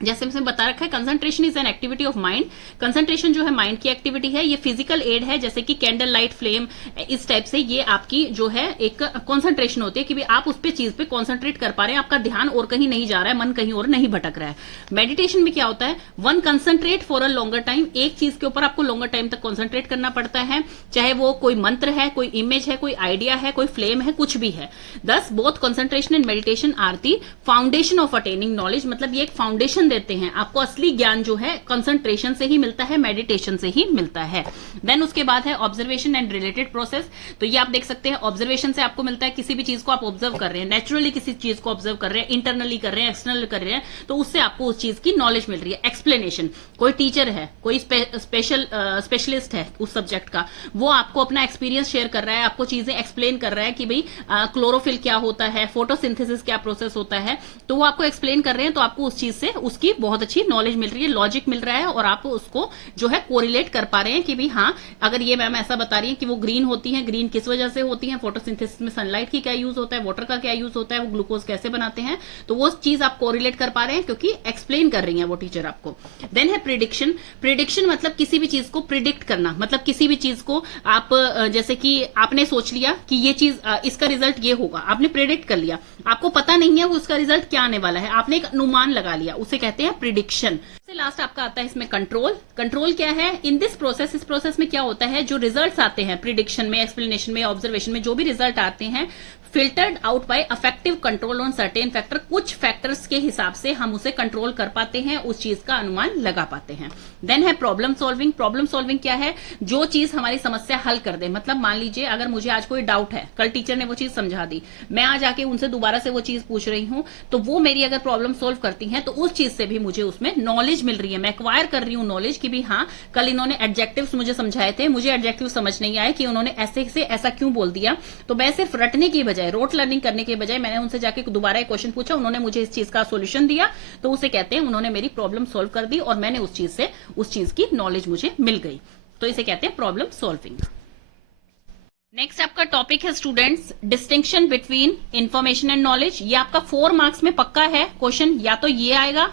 जैसे हमने बता रखा है concentration is an activity of mind. Concentration जो है माइंड की एक्टिविटी है। ये फिजिकल एड है, जैसे कि कैंडल लाइट फ्लेम, इस टाइप से ये आपकी जो है एक कंसंट्रेशन होती है कि भी आप उस पे चीज पे कंसंट्रेट कर पा रहे हैं, आपका ध्यान और कहीं नहीं जा रहा है, मन कहीं और नहीं भटक रहा है। मेडिटेशन में क्या होता है? One concentrate for a longer time. एक चीज के ऊपर आपको लॉन्गर टाइम तक कंसंट्रेट करना पड़ता है, चाहे वो कोई मंत्र है, कोई इमेज है, कोई आइडिया है, कोई फ्लेम है, कुछ भी है। Thus both concentration and meditation are the foundation of attaining knowledge. मतलब ये एक फाउंडेशन देते हैं आपको। असली ज्ञान जो है कंसंट्रेशन से ही मिलता है, मेडिटेशन से ही मिलता है। देन उसके बाद है ऑब्जर्वेशन एंड रिलेटेड प्रोसेस। तो ये आप देख सकते हैं, ऑब्जर्वेशन से आपको मिलता है, किसी भी चीज को आप ऑब्जर्व कर रहे हैं, नेचुरली किसी चीज को ऑब्जर्व कर रहे हैं, इंटरनली कर रहे हैं, एक्सटर्नल कर रहे हैं, तो उससे आपको उस चीज की नॉलेज मिल रही है। एक्सप्लेनेशन, कोई टीचर है, कोई स्पेशलिस्ट है उस सब्जेक्ट का, वो आपको अपना एक्सपीरियंस शेयर कर रहा है, आपको चीजें एक्सप्लेन कर रहा है कि भाई क्लोरोफिल क्या होता है, फोटोसिंथेसिस क्या प्रोसेस होता है, तो वो आपको एक्सप्लेन कर रहे हैं, तो आपको उस चीज से उसकी बहुत अच्छी नॉलेज मिल रही है, लॉजिक मिल रहा है, और आप उसको जो है कोरिलेट कर पा रहे हैं कि भी हाँ, अगर ये मैम ऐसा बता रही है कि वो ग्रीन होती है, ग्रीन किस वजह से होती है, फोटोसिंथेसिस में सनलाइट की क्या यूज होता है, वाटर का क्या यूज होता है, वो ग्लूकोज कैसे बनाते हैं, तो वो चीज आप कोरिलेट कर पा रहे हैं क्योंकि एक्सप्लेन कर रही है वो टीचर आपको। देन है प्रिडिक्शन। प्रिडिक्शन मतलब किसी भी चीज को प्रिडिक्ट करना, मतलब किसी भी चीज को आप जैसे कि आपने सोच लिया कि ये चीज इसका रिजल्ट ये होगा, आपने प्रिडिक्ट कर लिया, आपको पता नहीं है उसका रिजल्ट क्या आने वाला है, आपने एक अनुमान लगा लिया, उसे कहते हैं प्रिडिक्शन। लास्ट आपका आता है इसमें कंट्रोल। कंट्रोल क्या है? इन दिस प्रोसेस, इस प्रोसेस में क्या होता है, जो रिजल्ट्स आते हैं प्रिडिक्शन में, एक्सप्लेनेशन में, ऑब्जर्वेशन में, जो भी रिजल्ट आते हैं, filtered out by affective control on certain factor. कुछ फैक्टर्स के हिसाब से हम उसे कंट्रोल कर पाते हैं, उस चीज का अनुमान लगा पाते हैं। देन है प्रॉब्लम सॉल्विंग। प्रॉब्लम सॉल्विंग क्या है? जो चीज हमारी समस्या हल कर दे। मतलब मान लीजिए अगर मुझे आज कोई डाउट है, कल टीचर ने वो चीज समझा दी, मैं आज आके उनसे दोबारा से वो चीज पूछ रही हूं, तो वो मेरी अगर प्रॉब्लम सोल्व करती है तो उस चीज से भी मुझे उसमें नॉलेज मिल रही है, मैं एक्वायर कर रही हूँ नॉलेज कि भी हाँ, कल इन्होंने एडजेक्टिव्स मुझे समझाए थे, मुझे एडजेक्टिव समझ नहीं आए कि उन्होंने ऐसे से ऐसा क्यों बोल दिया, तो मैं सिर्फ रटने की बजाय, रोट लर्निंग करने के बजाय मैंने उनसे जाके दोबारा एक क्वेश्चन पूछा, उन्होंने मुझे इस चीज का सॉल्यूशन दिया, तो उसे कहते हैं उन्होंने मेरी प्रॉब्लम सॉल्व कर दी और मैंने उस चीज से उस चीज की नॉलेज मुझे मिल गई, तो इसे कहते हैं प्रॉब्लम सॉल्विंग। नेक्स्ट आपका टॉपिक है students, distinction between information and knowledge. ये आपका 4 मार्क्स में पक्का है क्वेश्चन, या तो ये आएगा,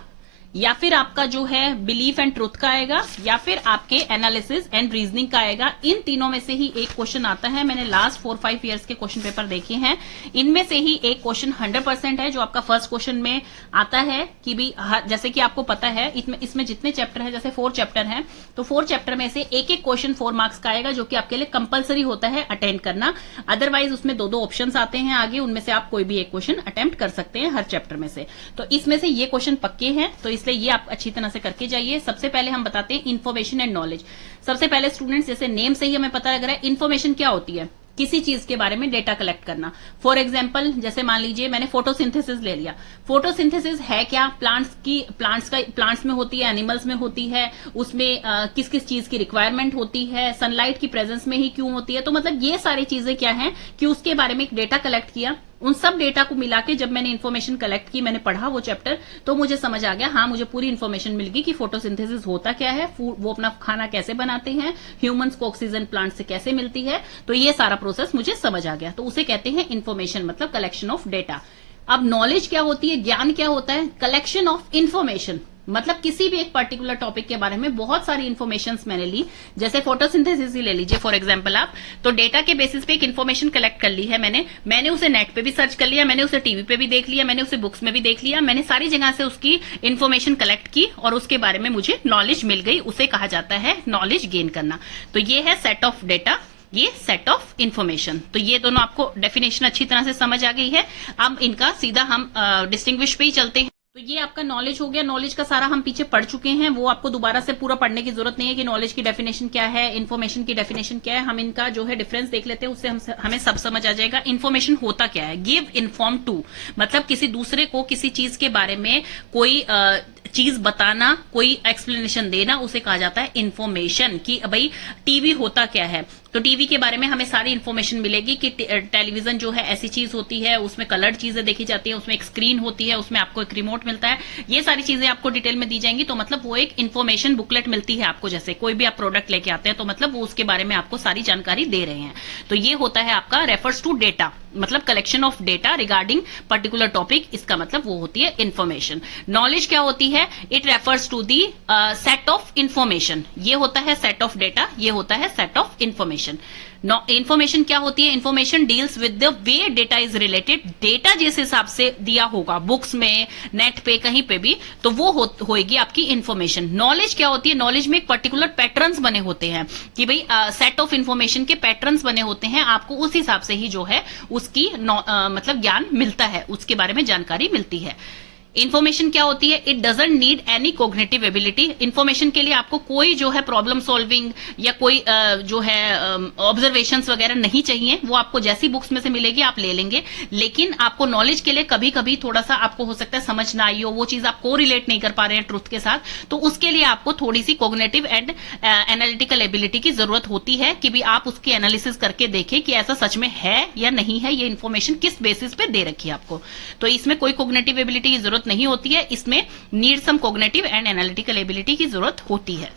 या फिर आपका जो है बिलीफ एंड ट्रुथ का आएगा, या फिर आपके एनालिसिस एंड रीजनिंग का आएगा। इन तीनों में से ही एक क्वेश्चन आता है। मैंने लास्ट 4-5 इयर्स के क्वेश्चन पेपर देखे हैं, इनमें से ही एक क्वेश्चन 100% है जो आपका फर्स्ट क्वेश्चन में आता है कि भी जैसे कि आपको पता है इसमें जितने चैप्टर है, जैसे 4 चैप्टर हैं, तो 4 चैप्टर में से एक एक क्वेश्चन 4 मार्क्स का आएगा, जो कि आपके लिए कंपलसरी होता है अटेंड करना। अदरवाइज उसमें 2-2 ऑप्शन आते हैं आगे, उनमें से आप कोई भी एक क्वेश्चन अटेम्प्ट कर सकते हैं हर चैप्टर में से। तो इसमें से ये क्वेश्चन पक्के हैं, तो इसलिए ये आप अच्छी तरह से करके जाइए। सबसे पहले हम बताते हैं इन्फॉर्मेशन एंड नॉलेज। सबसे पहले स्टूडेंट्स, जैसे नेम से ही हमें पता लग रहा है, इन्फॉर्मेशन क्या होती है? किसी चीज के बारे में डेटा कलेक्ट करना। फॉर एग्जाम्पल, जैसे मान लीजिए मैंने फोटोसिंथेसिस ले लिया। फोटोसिंथेसिस है क्या? प्लांट्स में होती है, एनिमल्स में होती है, उसमें किस किस चीज की रिक्वायरमेंट होती है, सनलाइट की प्रेजेंस में ही क्यों होती है, तो मतलब ये सारी चीजें क्या है कि उसके बारे में एक डेटा कलेक्ट किया, उन सब डेटा को मिला के जब मैंने इन्फॉर्मेशन कलेक्ट की, मैंने पढ़ा वो चैप्टर, तो मुझे समझ आ गया, हाँ मुझे पूरी इन्फॉर्मेशन मिल गई कि फोटोसिंथेसिस होता क्या है, वो अपना खाना कैसे बनाते हैं, ह्यूमंस को ऑक्सीजन प्लांट से कैसे मिलती है, तो ये सारा प्रोसेस मुझे समझ आ गया। तो उसे कहते हैं इन्फॉर्मेशन, मतलब कलेक्शन ऑफ डेटा। अब नॉलेज क्या होती है, ज्ञान क्या होता है, कलेक्शन ऑफ इन्फॉर्मेशन, मतलब किसी भी एक पर्टिकुलर टॉपिक के बारे में बहुत सारी इन्फॉर्मेशन मैंने ली। जैसे फोटोसिंथेसिस ही ले लीजिए फॉर एग्जांपल आप, तो डेटा के बेसिस पे एक इन्फॉर्मेशन कलेक्ट कर ली है मैंने उसे नेट पे भी सर्च कर लिया, मैंने उसे टीवी पे भी देख लिया, मैंने उसे बुक्स में भी देख लिया, मैंने सारी जगह से उसकी इन्फॉर्मेशन कलेक्ट की और उसके बारे में मुझे नॉलेज मिल गई, उसे कहा जाता है नॉलेज गेन करना। तो ये है सेट ऑफ डेटा, ये सेट ऑफ इंफॉर्मेशन। तो ये दोनों आपको डेफिनेशन अच्छी तरह से समझ आ गई है। अब इनका सीधा हम डिस्टिंग्विश पे ही चलते हैं। तो ये आपका नॉलेज हो गया, नॉलेज का सारा हम पीछे पढ़ चुके हैं, वो आपको दोबारा से पूरा पढ़ने की जरूरत नहीं है कि नॉलेज की डेफिनेशन क्या है, इन्फॉर्मेशन की डेफिनेशन क्या है। हम इनका जो है डिफरेंस देख लेते हैं, उससे हमें सब समझ आ जाएगा। इन्फॉर्मेशन होता क्या है, गिव इन्फॉर्म टू, मतलब किसी दूसरे को किसी चीज के बारे में कोई चीज बताना, कोई एक्सप्लेनेशन देना, उसे कहा जाता है इन्फॉर्मेशन। कि भाई टीवी होता क्या है, तो टीवी के बारे में हमें सारी इन्फॉर्मेशन मिलेगी कि टेलीविजन जो है ऐसी चीज होती है, उसमें कलर्ड चीजें देखी जाती है, उसमें एक स्क्रीन होती है, उसमें आपको एक रिमोट मिलता है, ये सारी चीजें आपको डिटेल में दी जाएंगी। तो मतलब वो एक इन्फॉर्मेशन बुकलेट मिलती है आपको, जैसे कोई भी आप प्रोडक्ट लेके आते हैं तो मतलब वो उसके बारे में आपको सारी जानकारी दे रहे हैं। तो ये होता है आपका रेफर्स टू डेटा, मतलब collection of data regarding particular topic, इसका मतलब वो होती है इन्फॉर्मेशन। नॉलेज क्या होती है, it refers to the set of information, ये होता है सेट ऑफ डेटा, ये होता है सेट ऑफ इन्फॉर्मेशन। इन्फॉर्मेशन क्या होती है, information deals with the way data is related, data जिस हिसाब से दिया होगा बुक्स में, नेट पे, कहीं पे भी, तो वो होएगी आपकी इन्फॉर्मेशन। नॉलेज क्या होती है, नॉलेज में एक पर्टिकुलर पैटर्न्स बने होते हैं कि भाई सेट ऑफ इन्फॉर्मेशन के पैटर्न्स बने होते हैं, आपको उस हिसाब से ही जो है उसकी मतलब ज्ञान मिलता है, उसके बारे में जानकारी मिलती है। इन्फॉर्मेशन क्या होती है, it doesn't need any cognitive ability, information के लिए आपको कोई जो है प्रॉब्लम सॉल्विंग या कोई जो है ऑब्जर्वेशंस वगैरह नहीं चाहिए, वो आपको जैसी बुक्स में से मिलेगी आप ले लेंगे। लेकिन आपको नॉलेज के लिए कभी कभी थोड़ा सा आपको हो सकता है समझ ना आई हो, वो चीज आप को रिलेट नहीं कर पा रहे हैं ट्रुथ के साथ, तो उसके लिए आपको थोड़ी सी कोग्निटिव एंड एनालिटिकल एबिलिटी की जरूरत होती है कि भी आप उसकी एनालिसिस करके देखें कि ऐसा सच में है या नहीं है, ये इन्फॉर्मेशन किस बेसिस पे दे रखी है आपको। तो इसमें कोई कोग्निटिव एबिलिटी की जरूरत नहीं होती है, इसमें need some cognitive and analytical ability की जरूरत होती है।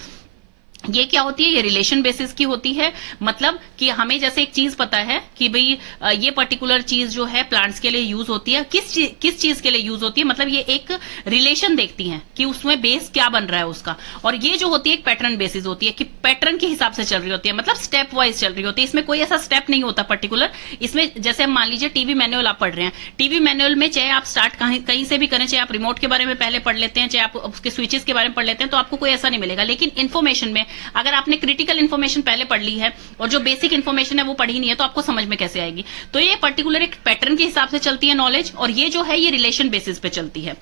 ये क्या होती है, ये रिलेशन बेसिस की होती है, मतलब कि हमें जैसे एक चीज पता है कि भाई ये पर्टिकुलर चीज जो है प्लांट्स के लिए यूज होती है, किस चीज के लिए यूज होती है, मतलब ये एक रिलेशन देखती हैं कि उसमें बेस क्या बन रहा है उसका। और ये जो होती है एक पैटर्न बेसिस होती है कि पैटर्न के हिसाब से चल रही होती है, मतलब स्टेप वाइज चल रही होती है, इसमें कोई ऐसा स्टेप नहीं होता पर्टिकुलर। इसमें जैसे हम मान लीजिए टीवी मैनुअल आप पढ़ रहे हैं, टीवी मैनुअल में चाहे आप स्टार्ट कहीं से भी करें, चाहे आप रिमोट के बारे में पहले पढ़ लेते हैं, चाहे आप उसके स्विचेस के बारे में पढ़ लेते हैं, तो आपको कोई ऐसा नहीं मिलेगा। लेकिन इन्फॉर्मेशन में अगर आपने क्रिटिकल इन्फॉर्मेशन पहले पढ़ ली है और जो बेसिक इन्फॉर्मेशन है वो पढ़ी नहीं है, तो आपको समझ में कैसे आएगी। तो ये पर्टिकुलर एक पैटर्न के हिसाब से चलती है नॉलेज, और ये जो है ये रिलेशन बेसिस पे चलती है।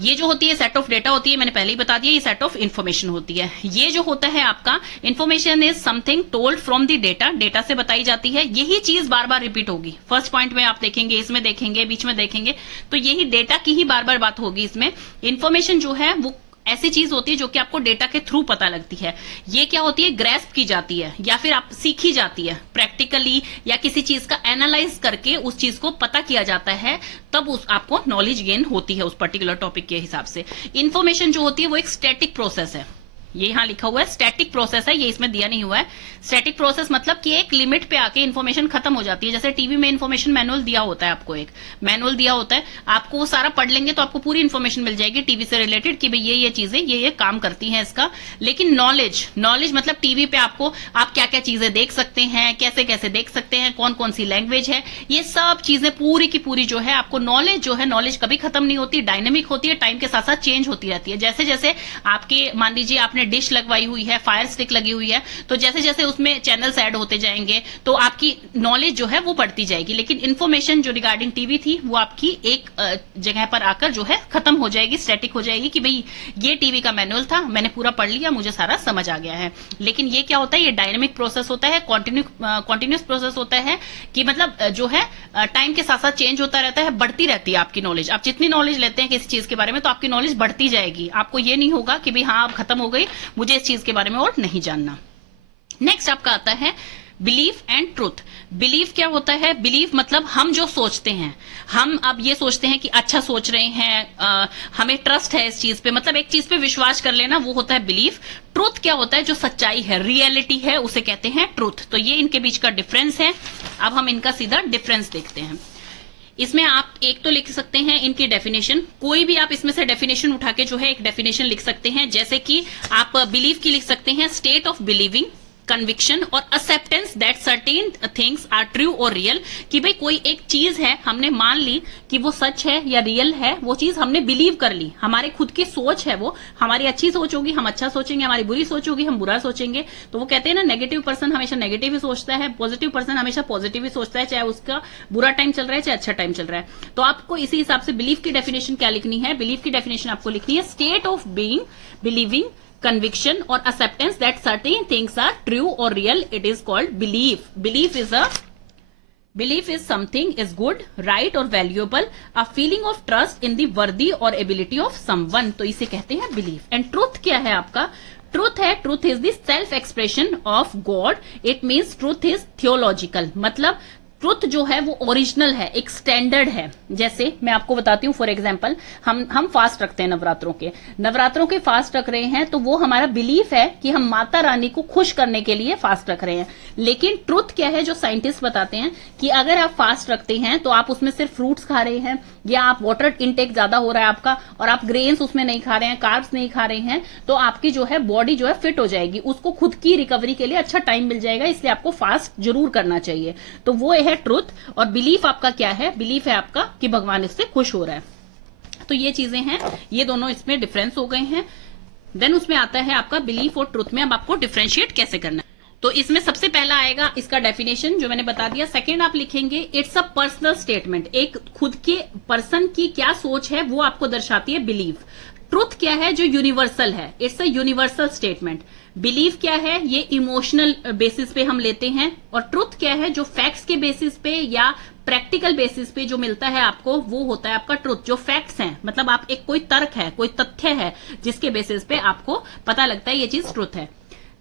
ये जो होती है सेट ऑफ डेटा होती है, मैंने पहले ही बता दिया, ये सेट ऑफ इन्फॉर्मेशन होती है। ये जो होता है आपका information is something told from the data, data से बताई जाती है। यही चीज बार बार रिपीट होगी, फर्स्ट पॉइंट में आप देखेंगे, इसमें देखेंगे, बीच में देखेंगे, तो यही डेटा की ही बार बार बात होगी इसमें। इन्फॉर्मेशन जो है वो ऐसी चीज होती है जो कि आपको डेटा के थ्रू पता लगती है। ये क्या होती है, ग्रेस्प की जाती है या फिर आप सीखी जाती है प्रैक्टिकली, या किसी चीज का एनालाइज करके उस चीज को पता किया जाता है, तब उस आपको नॉलेज गेन होती है उस पर्टिकुलर टॉपिक के हिसाब से। इन्फॉर्मेशन जो होती है वो एक स्टैटिक प्रोसेस है, ये यहां लिखा हुआ है स्टैटिक प्रोसेस है, ये इसमें दिया नहीं हुआ है। स्टैटिक प्रोसेस मतलब कि एक लिमिट पे आके इन्फॉर्मेशन खत्म हो जाती है। जैसे टीवी में इन्फॉर्मेशन मैनुअल दिया होता है, आपको एक मैनुअल दिया होता है, आपको वो सारा पढ़ लेंगे तो आपको पूरी इन्फॉर्मेशन मिल जाएगी टीवी से रिलेटेड कि भाई ये चीजें ये काम करती हैं इसका। लेकिन नॉलेज मतलब टीवी पे आपको आप क्या क्या चीजें देख सकते हैं, कैसे कैसे देख सकते हैं, कौन कौन सी लैंग्वेज है, ये सब चीजें पूरी की पूरी जो है आपको नॉलेज जो है, नॉलेज कभी खत्म नहीं होती, डायनेमिक होती है, टाइम के साथ साथ चेंज होती रहती है। जैसे जैसे आपके मान लीजिए आपने डिश लगवाई हुई है, फायर स्टिक लगी हुई है, तो जैसे जैसे उसमें चैनल्स ऐड होते जाएंगे तो आपकी नॉलेज जो है वो बढ़ती जाएगी। लेकिन इन्फॉर्मेशन जो रिगार्डिंग टीवी थी वो आपकी एक जगह पर आकर जो है खत्म हो जाएगी, स्टैटिक हो जाएगी कि भाई ये टीवी का मैनुअल था, मैंने पूरा पढ़ लिया, मुझे सारा समझ आ गया है। लेकिन ये क्या होता है, ये डायनेमिक प्रोसेस होता है, कॉन्टिन्यूस प्रोसेस होता है कि मतलब जो है टाइम के साथ साथ चेंज होता रहता है, बढ़ती रहती है आपकी नॉलेज। आप जितनी नॉलेज लेते हैं किसी चीज के बारे में तो आपकी नॉलेज बढ़ती जाएगी, आपको ये नहीं होगा कि भाई हाँ अब खत्म हो गई, मुझे इस चीज के बारे में और नहीं जानना। नेक्स्ट आपका आता है बिलीफ एंड ट्रुथ। बिलीफ क्या होता है? बिलीफ मतलब हम जो सोचते हैं, हम अब ये सोचते हैं कि अच्छा सोच रहे हैं, हमें ट्रस्ट है इस चीज पे, मतलब एक चीज पे विश्वास कर लेना, वो होता है बिलीफ। ट्रुथ क्या होता है? जो सच्चाई है, रियलिटी है, उसे कहते हैं ट्रुथ। तो ये इनके बीच का डिफरेंस है। अब हम इनका सीधा डिफरेंस देखते हैं। इसमें आप एक तो लिख सकते हैं इनकी डेफिनेशन, कोई भी आप इसमें से डेफिनेशन उठा के जो है एक डेफिनेशन लिख सकते हैं। जैसे कि आप बिलीव की लिख सकते हैं, स्टेट ऑफ बिलीविंग, कन्विक्शन और acceptance that certain things are true और रियल। कि भाई कोई एक चीज है, हमने मान ली कि वो सच है या रियल है, वो चीज हमने बिलीव कर ली, हमारे खुद की सोच है वो, हमारी अच्छी सोच होगी हम अच्छा सोचेंगे, हमारी बुरी सोच होगी हम बुरा सोचेंगे। तो वो कहते हैं ना, नेगेटिव पर्सन हमेशा नेगेटिव ही सोचता है, पॉजिटिव पर्सन हमेशा पॉजिटिव ही सोचता है, चाहे उसका बुरा टाइम चल रहा है चाहे अच्छा टाइम चल रहा है। तो आपको इसी हिसाब से बिलीव की डेफिनेशन क्या लिखनी है? बिलीव की डेफिनेशन आपको लिखनी है, state of being, believing, conviction or acceptance that certain things are true or real, it is called belief. Belief is something is good, right or valuable, a feeling of trust in the worthy or ability of someone. तो इसे कहते हैं belief. And truth क्या है आपका? Truth है, truth is the self expression of God. It means truth is theological, मतलब truth जो है वो ओरिजिनल है, एक स्टैंडर्ड है। जैसे मैं आपको बताती हूँ, फॉर एग्जांपल हम फास्ट रखते हैं, नवरात्रों के फास्ट रख रहे हैं, तो वो हमारा बिलीफ है कि हम माता रानी को खुश करने के लिए फास्ट रख रहे हैं। लेकिन ट्रुथ क्या है, जो साइंटिस्ट बताते हैं कि अगर आप फास्ट रखते हैं तो आप उसमें सिर्फ फ्रूट्स खा रहे हैं, या आप वाटर इनटेक ज्यादा हो रहा है आपका, और आप ग्रेन्स उसमें नहीं खा रहे हैं, कार्ब्स नहीं खा रहे हैं, तो आपकी जो है बॉडी जो है फिट हो जाएगी, उसको खुद की रिकवरी के लिए अच्छा टाइम मिल जाएगा, इसलिए आपको फास्ट जरूर करना चाहिए। तो वो है ट्रुथ। और बिलीफ आपका क्या है? बिलीफ है आपका कि भगवान इससे खुश हो रहा है। तो ये चीजें हैं, ये दोनों इसमें डिफरेंस हो गए हैं। देन उसमें आता है आपका बिलीफ और ट्रुथ में अब आपको डिफरेंशिएट कैसे करना है। तो इसमें सबसे पहला आएगा इसका डेफिनेशन जो मैंने बता दिया। सेकंड आप लिखेंगे इट्स अ पर्सनल स्टेटमेंट, एक खुद के पर्सन की क्या सोच है वो आपको दर्शाती है बिलीफ। ट्रुथ क्या है? जो यूनिवर्सल है, it's a universal statement. Belief क्या है? ये इमोशनल बेसिस पे हम लेते हैं। और ट्रुथ क्या है? जो फैक्ट्स के बेसिस पे या प्रैक्टिकल बेसिस पे जो मिलता है आपको, वो होता है आपका ट्रुथ। जो फैक्ट्स हैं, मतलब आप एक कोई तर्क है, कोई तथ्य है जिसके बेसिस पे आपको पता लगता है ये चीज ट्रुथ है।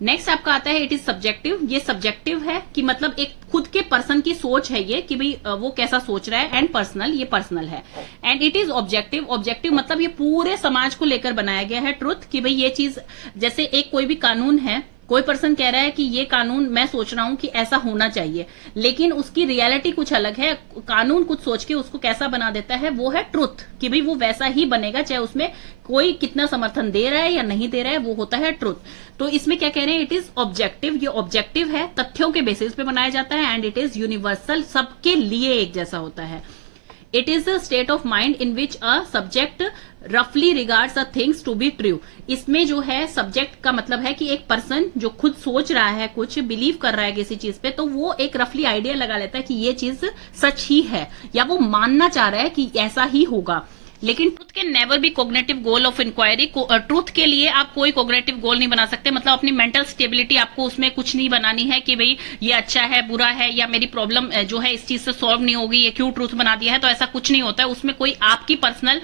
नेक्स्ट आपका आता है इट इज सब्जेक्टिव। ये सब्जेक्टिव है कि मतलब एक खुद के पर्सन की सोच है ये, कि भाई वो कैसा सोच रहा है। एंड पर्सनल, ये पर्सनल है। And it is objective. Objective मतलब ये पूरे समाज को लेकर बनाया गया है ट्रुथ, कि भाई ये चीज, जैसे एक कोई भी कानून है, कोई पर्सन कह रहा है कि ये कानून मैं सोच रहा हूं कि ऐसा होना चाहिए, लेकिन उसकी रियलिटी कुछ अलग है, कानून कुछ सोच के उसको कैसा बना देता है, वो है ट्रुथ, कि भाई वो वैसा ही बनेगा, चाहे उसमें कोई कितना समर्थन दे रहा है या नहीं दे रहा है, वो होता है ट्रुथ। तो इसमें क्या कह रहे हैं? It is objective. ये ऑब्जेक्टिव है, तथ्यों के बेसिस पे बनाया जाता है। एंड इट इज यूनिवर्सल, सबके लिए एक जैसा होता है। It is a state of mind in which a subject रफली regards a things to be true. इसमें जो है सब्जेक्ट का मतलब है कि एक पर्सन जो खुद सोच रहा है, कुछ बिलीव कर रहा है किसी चीज पे, तो वो एक रफली आइडिया लगा लेता है कि ये चीज सच ही है, या वो मानना चाह रहा है कि ऐसा ही होगा। लेकिन truth can never be cognitive goal of inquiry. Truth के लिए आप कोई कॉग्निटिव गोल नहीं बना सकते, मतलब अपनी मेंटल स्टेबिलिटी आपको उसमें कुछ नहीं बनानी है कि भाई ये अच्छा है बुरा है, या मेरी प्रॉब्लम जो है इस चीज से सॉल्व नहीं होगी, ये क्यों ट्रुथ बना दिया है। तो ऐसा कुछ नहीं होता है, उसमें कोई आपकी पर्सनल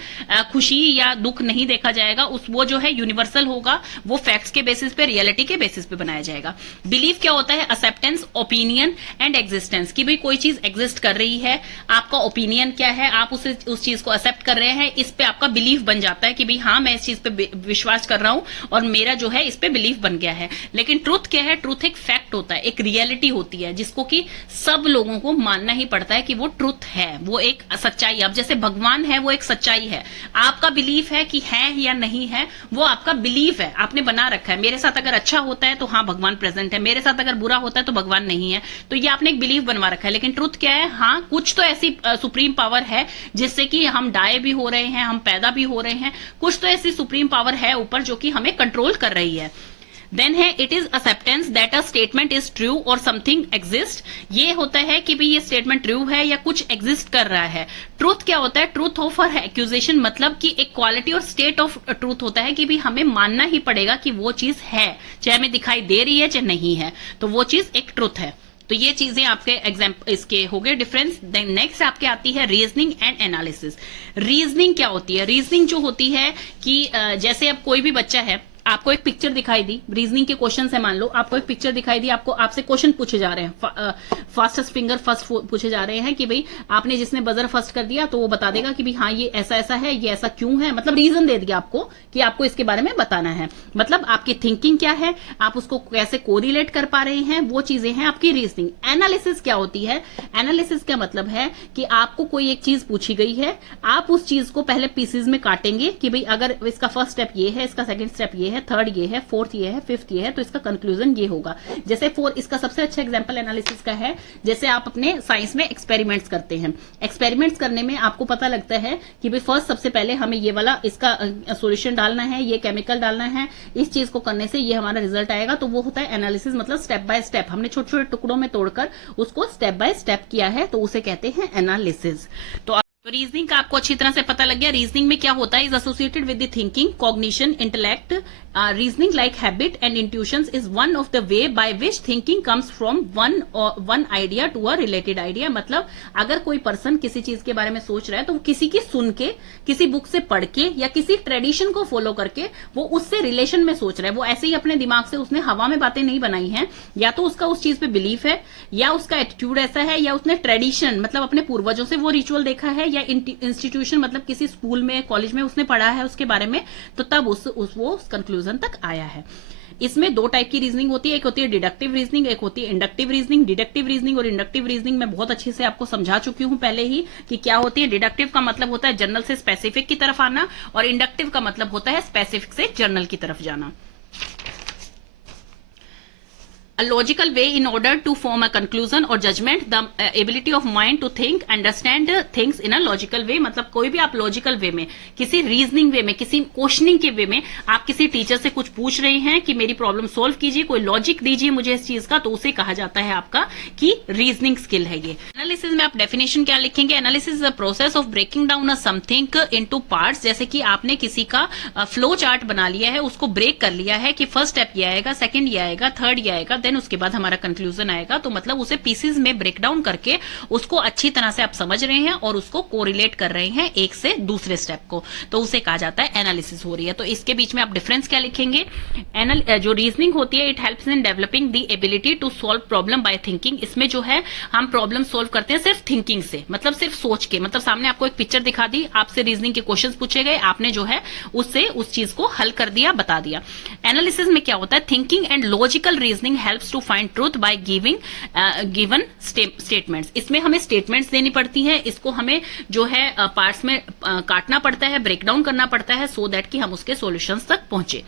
खुशी या दुख नहीं देखा जाएगा। वो जो है यूनिवर्सल होगा, वो फैक्ट्स के बेसिस पे, रियलिटी के बेसिस पे बनाया जाएगा। बिलीव क्या होता है? एक्सेप्टेंस, ओपिनियन एंड एग्जिस्टेंस, कि भाई कोई चीज एग्जिस्ट कर रही है, आपका ओपिनियन क्या है, आप उस चीज को एक्सेप्ट कर रहे हैं, इस पे आपका बिलीफ बन जाता है कि भाई हाँ मैं इस चीज पे विश्वास कर रहा हूं और मेरा जो है इस पे बिलीफ बन गया है। लेकिन ट्रुथ क्या है? ट्रुथ एक फैक्ट होता है, एक रियलिटी होती है, जिसको कि सब लोगों को मानना ही पड़ता है कि वो ट्रुथ है, वो एक सच्चाई। अब जैसे भगवान है, वो एक सच्चाई है, आपका बिलीफ है कि है या नहीं है, वो आपका बिलीफ है, आपने बना रखा है। मेरे साथ अगर अच्छा होता है तो हाँ भगवान प्रेजेंट है, मेरे साथ अगर बुरा होता है तो भगवान नहीं है। तो ये आपने एक बिलीफ बनवा रखा है। लेकिन ट्रुथ क्या है? हाँ कुछ तो ऐसी सुप्रीम पावर है जिससे कि हम डाई भी हो रहे हैं, हम पैदा भी हो रहे हैं, कुछ तो ऐसी सुप्रीम पावर है ऊपर जो कि हमें कंट्रोल कर रही है। देन है it is acceptance that a statement is true और समथिंग एग्जिस्ट। ये होता है कि भाई ये स्टेटमेंट ट्रू है या कुछ एग्जिस्ट कर रहा है। ट्रूथ क्या होता है? ट्रूथ ऑफ एक्यूजेशन, मतलब कि एक क्वालिटी और स्टेट ऑफ ट्रूथ होता है कि भाई हमें मानना ही पड़ेगा कि वो चीज है, चाहे हमें दिखाई दे रही है चाहे नहीं है, तो वो चीज एक ट्रूथ है। तो ये चीजें आपके एग्जाम्पल इसके हो गए डिफरेंस। देन नेक्स्ट आपके आती है रीजनिंग एंड एनालिसिस। रीजनिंग क्या होती है? रीजनिंग जो होती है कि जैसे अब कोई भी बच्चा है, आपको एक पिक्चर दिखाई दी, रीजनिंग के क्वेश्चन है, मान लो आपको एक पिक्चर दिखाई दी, आपको आपसे क्वेश्चन पूछे जा रहे हैं, फास्टेस्ट फिंगर फर्स्ट पूछे जा रहे हैं कि भाई आपने जिसने बजर फर्स्ट कर दिया तो वो बता देगा कि भाई हाँ ये ऐसा ऐसा है, ये ऐसा क्यों है, मतलब रीजन दे दिया आपको कि आपको इसके बारे में बताना है, मतलब आपकी थिंकिंग क्या है, आप उसको कैसे कोरिलेट कर पा रहे हैं, वो चीजें हैं आपकी रीजनिंग। एनालिसिस क्या होती है? एनालिसिस का मतलब है कि आपको कोई एक चीज पूछी गई है, आप उस चीज को पहले पीसेज में काटेंगे कि भाई अगर इसका फर्स्ट स्टेप ये है, इसका सेकंड स्टेप ये है, थर्ड ये है, फोर्थ ये है, फिफ्थ ये है, तो इसका कंक्लूजन ये होगा। जैसे इसका सबसे अच्छा एग्जांपल एनालिसिस का है, जैसे आप अपने साइंस में एक्सपेरिमेंट्स करते हैं, एक्सपेरिमेंट्स करने में आपको पता लगता है कि भाई फर्स्ट सबसे पहले हमें ये वाला इसका सॉल्यूशन डालना है, ये केमिकल डालना है, इस चीज को करने से ये हमारा रिजल्ट आएगा, तो वो होता है एनालिसिस, मतलब स्टेप बाय स्टेप हमने छोटे छोटे टुकड़ों में तोड़कर उसको स्टेप बाय स्टेप किया है, तो उसे कहते हैं एनालिसिस। तो रीजनिंग का आपको अच्छी तरह से पता लग गया। रीजनिंग में क्या होता है? Is associated with the thinking, cognition, intellect. Reasoning like habit and intuitions is one of the way by which thinking comes from one idea to a related idea. मतलब अगर कोई पर्सन किसी चीज के बारे में सोच रहा है तो वो किसी की सुन के, किसी बुक से पढ़ के या किसी ट्रेडिशन को फॉलो करके वो उससे रिलेशन में सोच रहा है, वो ऐसे ही अपने दिमाग से उसने हवा में बातें नहीं बनाई हैं, या तो उसका उस चीज पे बिलीफ है, या उसका एटीट्यूड ऐसा है, या उसने ट्रेडिशन मतलब अपने पूर्वजों से वो रिचुअल देखा है, या इंस्टीट्यूशन मतलब किसी स्कूल में कॉलेज में उसने पढ़ा है उसके बारे में, तो तब वो कंक्लूजन तक आया है। इसमें दो टाइप की रीजनिंग होती है, एक होती है डिडक्टिव रीजनिंग, एक होती है इंडक्टिव रीजनिंग। डिडक्टिव रीजनिंग और इंडक्टिव रीजनिंग मैं बहुत अच्छे से आपको समझा चुकी हूं पहले ही कि क्या होती है। डिडक्टिव का मतलब होता है जनरल से स्पेसिफिक की तरफ आना, और इंडक्टिव का मतलब होता है स्पेसिफिक से जनरल की तरफ जाना। A logical way in order to form a conclusion or judgment, the ability of mind to think, understand things in a logical way। मतलब कोई भी आप लॉजिकल वे में, किसी रीजनिंग वे में, किसी क्वेश्चनिंग के वे में आप किसी टीचर से कुछ पूछ रहे हैं कि मेरी प्रॉब्लम सोल्व कीजिए, कोई लॉजिक दीजिए मुझे इस चीज का, तो उसे कहा जाता है आपका कि रीजनिंग स्किल है ये। एनालिसिस में आप डेफिनेशन क्या लिखेंगे? Analysis is a process of breaking down a something into parts. जैसे कि आपने किसी का फ्लो चार्ट बना लिया है, उसको ब्रेक कर लिया है कि फर्स्ट स्टेप ये आएगा, सेकंड ये आएगा, थर्ड ये आएगा, देन उसके बाद हमारा कंक्लूजन आएगा, तो मतलब उसे पीसेस में ब्रेक डाउन करके उसको अच्छी तरह से आप समझ रहे हैं और उसको कोरिलेट कर रहे हैं एक से दूसरे स्टेप को, तो उसे कहा जाता है एनालिसिस हो रही है। तो इसके बीच में आप डिफरेंस क्या लिखेंगे? जो रीजनिंग होती है, it helps in developing the ability to solve problem by thinking. इसमें जो है हम प्रॉब्लम सॉल्व करते हैं सिर्फ थिंकिंग से, मतलब सिर्फ सोच के, मतलब सामने आपको एक पिक्चर दिखा दी, आपसे रीजनिंग के क्वेश्चंस पूछे गए, आपने जो है उससे उस चीज को हल कर दिया, बता दिया। एनालिसिस में क्या होता है? Thinking and logical reasoning helps to find truth by given statements. इसमें हमें स्टेटमेंट्स देनी पड़ती है, इसको हमें जो है पार्ट्स में काटना पड़ता है, ब्रेक डाउन करना पड़ता है, सो दैट कि हम उसके सॉल्यूशंस तक पहुंचे।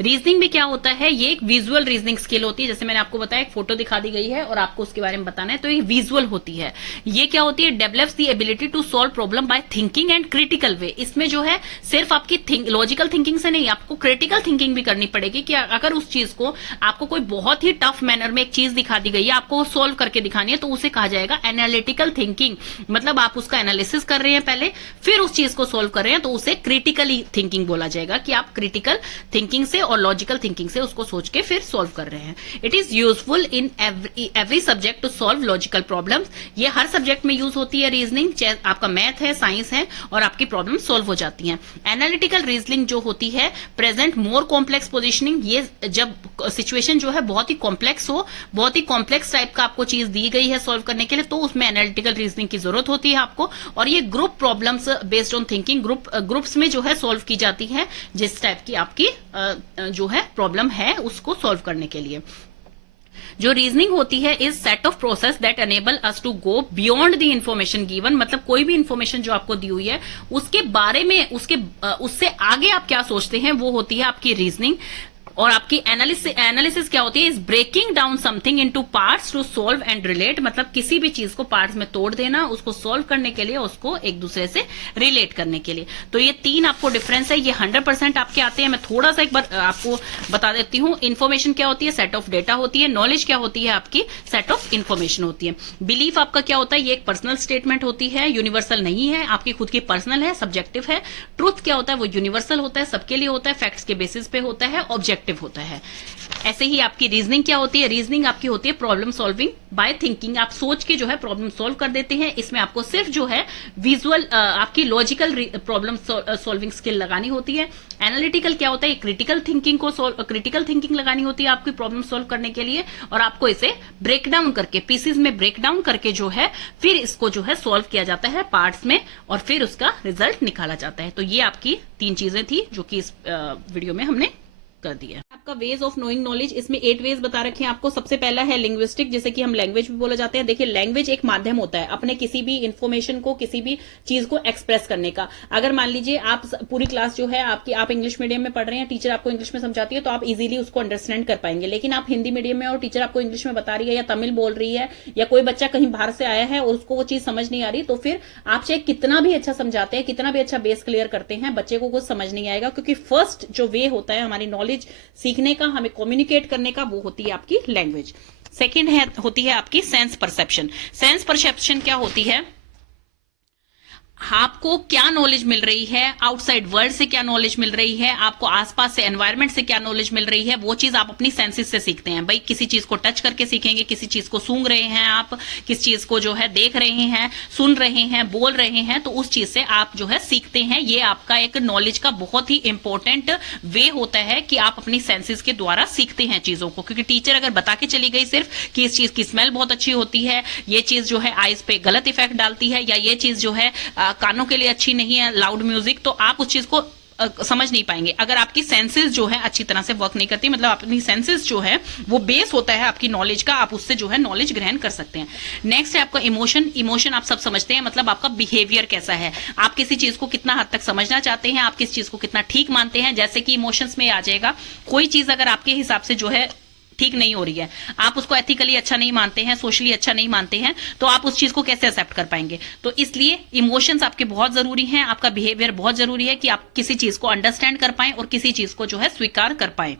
रीजनिंग में क्या होता है? ये एक विजुअल रीजनिंग स्किल होती है, जैसे मैंने आपको बताया एक फोटो दिखा दी गई है और आपको उसके बारे में बताना है, तो ये विजुअल होती है। ये क्या होती है? Develops the ability to solve problem by thinking and critical way. इसमें जो है सिर्फ आपकी लॉजिकल थिंकिंग से नहीं, आपको क्रिटिकल थिंकिंग भी करनी पड़ेगी कि अगर उस चीज को आपको कोई बहुत ही टफ मैनर में एक चीज दिखा दी गई है, आपको सोल्व करके दिखानी है, तो उसे कहा जाएगा एनालिटिकल थिंकिंग। मतलब आप उसका एनालिसिस कर रहे हैं पहले, फिर उस चीज को सोल्व कर रहे हैं, तो उसे क्रिटिकली थिंकिंग बोला जाएगा कि आप क्रिटिकल थिंकिंग से और लॉजिकल थिंकिंग से उसको सोच के फिर सॉल्व कर रहे हैं। It is useful in every subject to solve logical problems. ये हर सब्जेक्ट में यूज होती है रीजनिंग, चाहे आपका मैथ है, साइंस है, और आपकी प्रॉब्लम सॉल्व हो जाती हैं। एनालिटिकल रीजनिंग जो होती है, प्रेजेंट मोर कॉम्प्लेक्स पोजिशनिंग। ये जब सिचुएशन जो है बहुत ही कॉम्प्लेक्स हो, बहुत ही कॉम्प्लेक्स टाइप का आपको चीज दी गई है सॉल्व करने के लिए, तो उसमें एनालिटिकल रीजनिंग की जरूरत होती है आपको। और ये group problems based on thinking, groups में जो है सॉल्व की जाती है, जिस टाइप की आपकी जो है प्रॉब्लम है उसको सॉल्व करने के लिए। जो रीजनिंग होती है is set of process that enable us to go beyond the information given. मतलब कोई भी इंफॉर्मेशन जो आपको दी हुई है उसके बारे में, उससे आगे आप क्या सोचते हैं, वो होती है आपकी रीजनिंग। और आपकी एनालिसिस क्या होती है? Is breaking down something into parts to solve and relate. मतलब किसी भी चीज को पार्ट्स में तोड़ देना, उसको सॉल्व करने के लिए, उसको एक दूसरे से रिलेट करने के लिए। तो ये तीन आपको डिफरेंस है, ये 100% आपके आते हैं। मैं थोड़ा सा एक बार आपको बता देती हूँ। इन्फॉर्मेशन क्या होती है? सेट ऑफ डेटा होती है। नॉलेज क्या होती है? आपकी सेट ऑफ इन्फॉर्मेशन होती है। बिलीफ आपका क्या होता है? ये एक पर्सनल स्टेटमेंट होती है, यूनिवर्सल नहीं है, आपकी खुद की पर्सनल है, सब्जेक्टिव है। ट्रूथ क्या होता है? वो यूनिवर्सल होता है, सबके लिए होता है, फैक्ट्स के बेसिस पे होता है, ऑब्जेक्टिव इंडक्टिव होता है। ऐसे ही आपकी रीजनिंग क्या होती है, रीजनिंग आपकी होती है प्रॉब्लम सॉल्विंग बाय थिंकिंग, आप सोच के जो है प्रॉब्लम सॉल्व कर देते हैं। इसमें आपको सिर्फ जो है विजुअल आपकी लॉजिकल प्रॉब्लम सॉल्विंग स्किल लगानी होती है। एनालिटिकल क्या होता है, क्रिटिकल थिंकिंग लगानी होती है आपकी प्रॉब्लम सॉल्व करने के लिए, और आपको इसे ब्रेक डाउन करके, पीसेस में ब्रेक डाउन करके जो है फिर इसको जो है सॉल्व किया जाता है पार्ट्स में, और फिर उसका रिजल्ट निकाला जाता है। तो ये आपकी 3 चीजें थी जो कि इस वीडियो में हमने कर दिया। आपका वेज ऑफ नोइंग नॉलेज, इसमें 8 वेज बता रखे हैं आपको। सबसे पहला है लिंग्विस्टिक, जिसे कि हम लैंग्वेज भी बोला जाते हैं। देखिए लैंग्वेज एक माध्यम होता है अपने किसी भी इंफॉर्मेशन को, किसी भी चीज को एक्सप्रेस करने का। अगर मान लीजिए आप पूरी क्लास जो है आपकी, आप इंग्लिश मीडियम में पढ़ रहे हैं, टीचर आपको इंग्लिश में समझाती है तो आप इजीली उसको अंडरस्टैंड कर पाएंगे। लेकिन आप हिंदी मीडियम में और टीचर आपको इंग्लिश में बता रही है या तमिल बोल रही है, या कोई बच्चा कहीं बाहर से आया है और उसको वो चीज समझ नहीं आ रही, तो फिर आप चाहे कितना भी अच्छा समझाते हैं, कितना भी अच्छा बेस क्लियर करते हैं, बच्चे को कुछ समझ नहीं आएगा। क्योंकि फर्स्ट जो वे होता है हमारी नॉलेज सीखने का, हमें कम्युनिकेट करने का, वो होती है आपकी लैंग्वेज। सेकंड होती है आपकी सेंस परसेप्शन। सेंस परसेप्शन क्या होती है, आपको क्या नॉलेज मिल रही है, आउटसाइड वर्ल्ड से क्या नॉलेज मिल रही है, आपको आसपास से एनवायरनमेंट से क्या नॉलेज मिल रही है, वो चीज आप अपनी सेंसेस से सीखते हैं। भाई किसी चीज को टच करके सीखेंगे, किसी चीज को सूंघ रहे हैं आप, किस चीज को जो है देख रहे हैं, सुन रहे हैं, बोल रहे हैं, तो उस चीज से आप जो है सीखते हैं। ये आपका एक नॉलेज का बहुत ही इंपॉर्टेंट वे होता है कि आप अपनी सेंसेस के द्वारा सीखते हैं चीजों को। क्योंकि टीचर अगर बता के चली गई सिर्फ कि इस चीज की स्मेल बहुत अच्छी होती है, ये चीज जो है आईज पे गलत इफेक्ट डालती है, या ये चीज जो है कानों के लिए अच्छी नहीं है लाउड म्यूजिक, तो आप उस चीज को समझ नहीं पाएंगे। अगर आपकी सेंसेस जो है अच्छी तरह से वर्क नहीं करती, मतलब अपनी सेंसेस जो है वो बेस होता है आपकी नॉलेज का, आप उससे जो है नॉलेज ग्रहण कर सकते हैं। नेक्स्ट है आपका इमोशन। इमोशन आप सब समझते हैं, मतलब आपका बिहेवियर कैसा है, आप किसी चीज को कितना हद तक समझना चाहते हैं, आप किस चीज को कितना ठीक मानते हैं। जैसे कि इमोशंस में आ जाएगा, कोई चीज अगर आपके हिसाब से जो है ठीक नहीं हो रही है, आप उसको एथिकली अच्छा नहीं मानते हैं, सोशली अच्छा नहीं मानते हैं, तो आप उस चीज को कैसे एक्सेप्ट कर पाएंगे। तो इसलिए इमोशंस आपके बहुत जरूरी हैं, आपका बिहेवियर बहुत जरूरी है कि आप किसी चीज को अंडरस्टैंड कर पाएं और किसी चीज को जो है स्वीकार कर पाएं।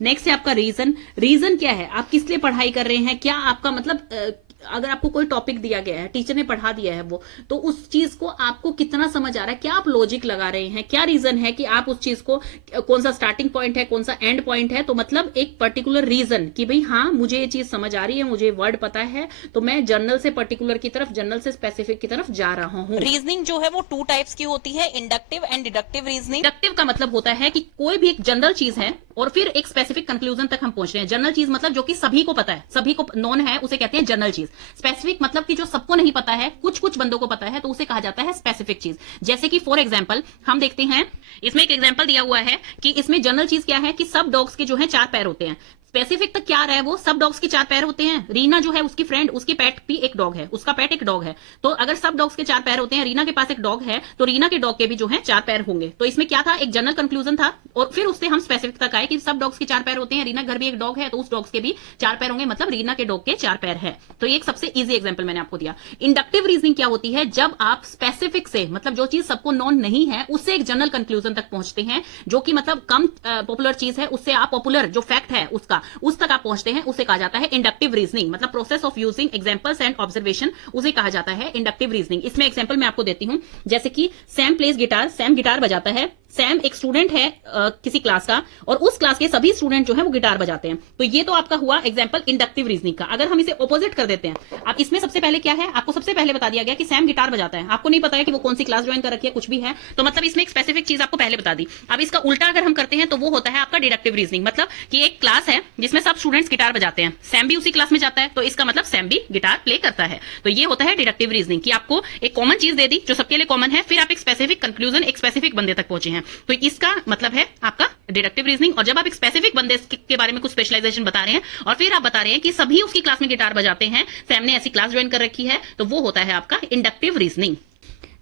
नेक्स्ट है आपका रीजन। रीजन क्या है, आप किस लिए पढ़ाई कर रहे हैं, क्या आपका मतलब अगर आपको कोई टॉपिक दिया गया है, टीचर ने पढ़ा दिया है वो, तो उस चीज को आपको कितना समझ आ रहा है, क्या आप लॉजिक लगा रहे हैं, क्या रीजन है कि आप उस चीज को, कौन सा स्टार्टिंग पॉइंट है, कौन सा एंड पॉइंट है। तो मतलब एक पर्टिकुलर रीजन कि भाई हाँ मुझे ये चीज समझ आ रही है, मुझे वर्ड पता है, तो मैं जनरल से पर्टिकुलर की तरफ, जनरल से स्पेसिफिक की तरफ जा रहा हूँ। रीजनिंग जो है वो 2 टाइप्स की होती है, inductive and deductive reasoning. Inductive का मतलब होता है कि कोई भी एक जनरल चीज है और फिर एक स्पेसिफिक कंक्लूजन तक हम पहुंच रहे हैं। जनरल चीज मतलब जो कि सभी को पता है, सभी को नॉन है, उसे कहते हैं जनरल चीज। स्पेसिफिक मतलब कि जो सबको नहीं पता है, कुछ कुछ बंदों को पता है, तो उसे कहा जाता है स्पेसिफिक चीज। जैसे कि फॉर एग्जांपल हम देखते हैं, इसमें एक एग्जांपल दिया हुआ है कि इसमें जनरल चीज क्या है कि सब डॉग्स के जो है 4 पैर होते हैं। स्पेसिफिक तक क्या आ रहा है, वो सब डॉग्स के 4 पैर होते हैं। रीना जो है उसकी फ्रेंड, उसकी पेट भी एक डॉग है, उसका पेट एक डॉग है। तो अगर सब डॉग्स के 4 पैर होते हैं, रीना के पास एक डॉग है, तो रीना के डॉग के भी जो है 4 पैर होंगे। तो इसमें क्या था, एक जनरल कंक्लूजन था, और फिर उससे हम स्पेसिफिक तक आए कि सब डॉग्स के 4 पैर होते हैं, रीना घर भी एक डॉग है, तो उस डॉग्स के भी 4 पैर होंगे, मतलब रीना के डॉग के 4 पैर है। तो ये एक सबसे इजी एग्जाम्पल मैंने आपको दिया। इंडक्टिव रीजनिंग क्या होती है, जब आप स्पेसिफिक से, मतलब जो चीज सबको नॉन नहीं है, उससे एक जनरल कंक्लूजन तक पहुंचते हैं, जो कि मतलब कम पॉपुलर चीज है, उससे आप पॉपुलर जो फैक्ट है उसका, उस तक आप पहुंचते हैं, उसे कहा जाता है इंडक्टिव रीजनिंग। मतलब process of using examples and observation, उसे कहा जाता है इंडक्टिव रीजनिंग। इसमें एग्जांपल मैं आपको देती हूं, जैसे कि Sam plays guitar, Sam guitar बजाता है। सैम एक स्टूडेंट है किसी क्लास का, और उस क्लास के सभी स्टूडेंट जो है वो गिटार बजाते हैं। तो ये तो आपका हुआ एग्जांपल इंडक्टिव रीजनिंग का। अगर हम इसे ऑपोजिट कर देते हैं, अब इसमें सबसे पहले क्या है, आपको सबसे पहले बता दिया गया कि सैम गिटार बजाता है, आपको नहीं पता है कि वो कौन सी क्लास ज्वाइन कर रखी है, कुछ भी है, तो मतलब इसमें एक स्पेसिफिक चीज आपको पहले बता दी। अब इसका उल्टा अगर हम करते हैं तो वो होता है आपका डिडक्टिव रीजनिंग। मतलब कि एक क्लास है जिसमें सब स्टूडेंट्स गिटार बजाते हैं, सैम भी उसी क्लास में जाता है, तो इसका मतलब सैम भी गिटार प्ले करता है। तो ये होता है डिडक्टिव रीजनिंग, कि आपको एक कॉमन चीज दे दी जो सबके लिए कॉमन है, फिर आप एक स्पेसिफिक कंक्लूजन, एक स्पेसिफिक बंदे तक पहुंचे हैं, तो इसका मतलब है आपका डिडक्टिव रीजनिंग। और जब आप एक स्पेसिफिक बंदे के बारे में कुछ स्पेशलाइजेशन बता रहे हैं और फिर आप बता रहे हैं कि सभी उसकी क्लास में गिटार बजाते हैं, सैम ने ऐसी क्लास ज्वाइन कर रखी है, तो वो होता है आपका इंडक्टिव रीजनिंग।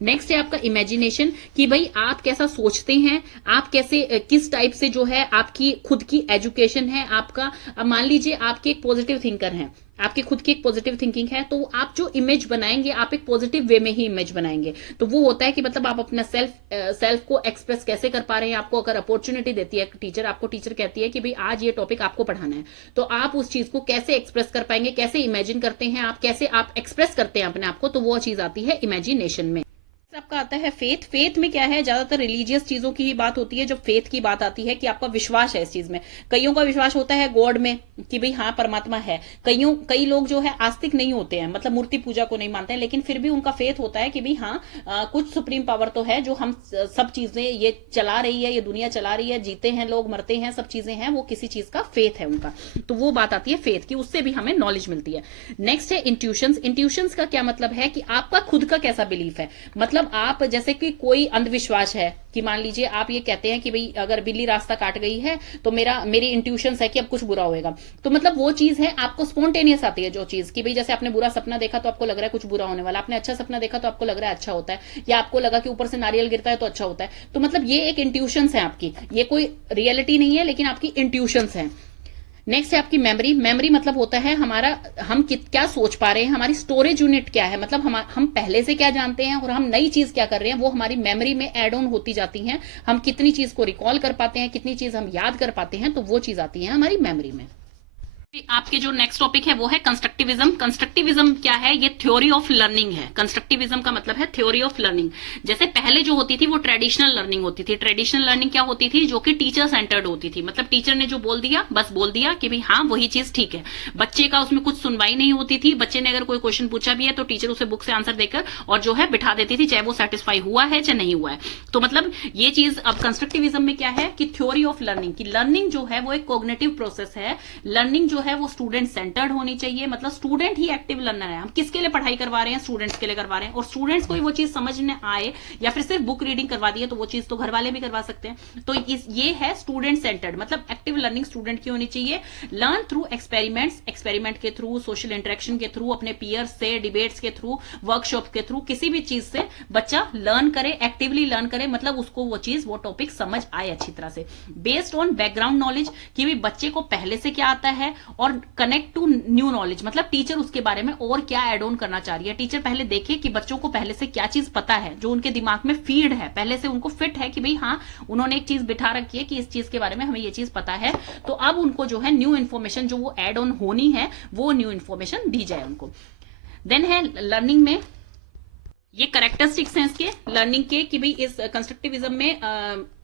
नेक्स्ट है आपका इमेजिनेशन, कि भाई आप कैसा सोचते हैं, आप कैसे किस टाइप से जो है आपकी खुद की एजुकेशन है आपका। मान लीजिए आपके एक पॉजिटिव थिंकर हैं, आपकी खुद की एक पॉजिटिव थिंकिंग है, तो आप जो इमेज बनाएंगे आप एक पॉजिटिव वे में ही इमेज बनाएंगे। तो वो होता है कि मतलब आप अपना सेल्फ को एक्सप्रेस कैसे कर पा रहे हैं। आपको अगर अपॉर्चुनिटी देती है टीचर, आपको टीचर कहती है कि भाई आज ये टॉपिक आपको पढ़ाना है, तो आप उस चीज को कैसे एक्सप्रेस कर पाएंगे, कैसे इमेजिन करते हैं आप, कैसे आप एक्सप्रेस करते हैं अपने आप को, तो वो चीज आती है इमेजिनेशन में। आपका आता है फेथ। फेथ में क्या है, ज्यादातर रिलीजियस चीजों की ही बात होती है। जब फेथ की बात आती है कि आपका विश्वास है इस चीज में, कईयों का विश्वास होता है गॉड में कि भाई हाँ परमात्मा है। कई लोग जो है आस्तिक नहीं होते हैं, मतलब मूर्ति पूजा को नहीं मानते हैं, लेकिन फिर भी उनका फेथ होता है कि भाई हाँ कुछ सुप्रीम पावर तो है जो हम सब चीजें ये चला रही है, ये दुनिया चला रही है, जीते हैं लोग मरते हैं, सब चीजें हैं, वो किसी चीज का फेथ है उनका। तो वो बात आती है फेथ की, उससे भी हमें नॉलेज मिलती है। नेक्स्ट है इंट्यूशंस। इंट्यूशंस का क्या मतलब है कि आपका खुद का कैसा बिलीफ है। मतलब आप जैसे कि कोई अंधविश्वास है कि मान लीजिए आप ये कहते हैं कि भाई अगर बिल्ली रास्ता काट गई है तो मेरी इंट्यूशंस है कि अब कुछ बुरा होएगा। तो मतलब वो चीज है आपको स्पॉन्टेनियस आती है जो चीज कि भाई जैसे आपने बुरा सपना देखा तो आपको लग रहा है कुछ बुरा होने वाला, आपने अच्छा सपना देखा तो आपको लग रहा है अच्छा होता है, या आपको लगा कि ऊपर से नारियल गिरता है तो अच्छा होता है। तो मतलब ये एक इंट्यूशंस है आपकी, ये कोई रियलिटी नहीं है लेकिन आपकी इंट्यूशंस है। नेक्स्ट है आपकी मेमोरी। मेमोरी मतलब होता है हमारा, हम क्या सोच पा रहे हैं, हमारी स्टोरेज यूनिट क्या है, मतलब हम पहले से क्या जानते हैं और हम नई चीज क्या कर रहे हैं, वो हमारी मेमोरी में एड ऑन होती जाती हैं। हम कितनी चीज को रिकॉल कर पाते हैं, कितनी चीज हम याद कर पाते हैं, तो वो चीज आती है हमारी मेमोरी में। आपके जो नेक्स्ट टॉपिक है वो है कंस्ट्रक्टिविज्म। कंस्ट्रक्टिविज्म क्या है, ये थ्योरी ऑफ लर्निंग है। कंस्ट्रक्टिविज्म का मतलब है थ्योरी ऑफ लर्निंग। जैसे पहले जो होती थी वो ट्रेडिशनल लर्निंग होती थी। ट्रेडिशनल लर्निंग क्या होती थी, जो कि टीचर सेंटर्ड होती थी। मतलब टीचर ने जो बोल दिया बस बोल दिया कि भाई हाँ वही चीज ठीक है। बच्चे का उसमें कुछ सुनवाई नहीं होती थी। बच्चे ने अगर कोई क्वेश्चन पूछा भी है तो टीचर उसे बुक से आंसर देकर और जो है बिठा देती थी, चाहे वो सेटिस्फाई हुआ है चाहे नहीं हुआ है। तो मतलब ये चीज अब कंस्ट्रक्टिविज्म में क्या है कि थ्योरी ऑफ लर्निंग की लर्निंग जो है वो एक कॉग्निटिव प्रोसेस है। लर्निंग जो है वो स्टूडेंट सेंटर्ड होनी चाहिए। मतलब स्टूडेंट ही एक्टिव लर्नर है। हम किसके लिए पढ़ाई करवा रहे हैं, स्टूडेंट्स के लिए करवा रहे हैं। और स्टूडेंट्स को ही वो चीज समझ में आए या फिर सिर्फ बुक रीडिंग करवा दी है तो वो चीज तो घर वाले भी करवा सकते हैं। तो ये है स्टूडेंट सेंटर्ड, मतलब एक्टिव लर्निंग स्टूडेंट की होनी चाहिए। लर्न थ्रू एक्सपेरिमेंट्स, एक्सपेरिमेंट के थ्रू, सोशल इंटरेक्शन के थ्रू, अपने पीयर्स से, डिबेट्स के थ्रू, वर्कशॉप के थ्रू, किसी भी चीज से बच्चा लर्न करे, एक्टिवली लर्न करे, मतलब उसको वो चीज वो टॉपिक समझ आए अच्छी तरह से। बेस्ड ऑन बैकग्राउंड नॉलेज कि भी बच्चे को पहले से क्या आता है, और कनेक्ट टू न्यू नॉलेज, मतलब टीचर उसके बारे में और क्या एड ऑन करना चाह रही है। टीचर पहले देखे कि बच्चों को पहले से क्या चीज पता है, जो उनके दिमाग में फीड है, पहले से उनको फिट है कि भाई हाँ उन्होंने एक चीज बिठा रखी है कि इस चीज के बारे में हमें ये चीज पता है। तो अब उनको जो है न्यू इन्फॉर्मेशन जो वो एड ऑन होनी है वो न्यू इन्फॉर्मेशन दी जाए उनको। देन है लर्निंग में ये करेक्टरिस्टिक्स हैं इसके लर्निंग के कि भाई इस कंस्ट्रक्टिविज्म में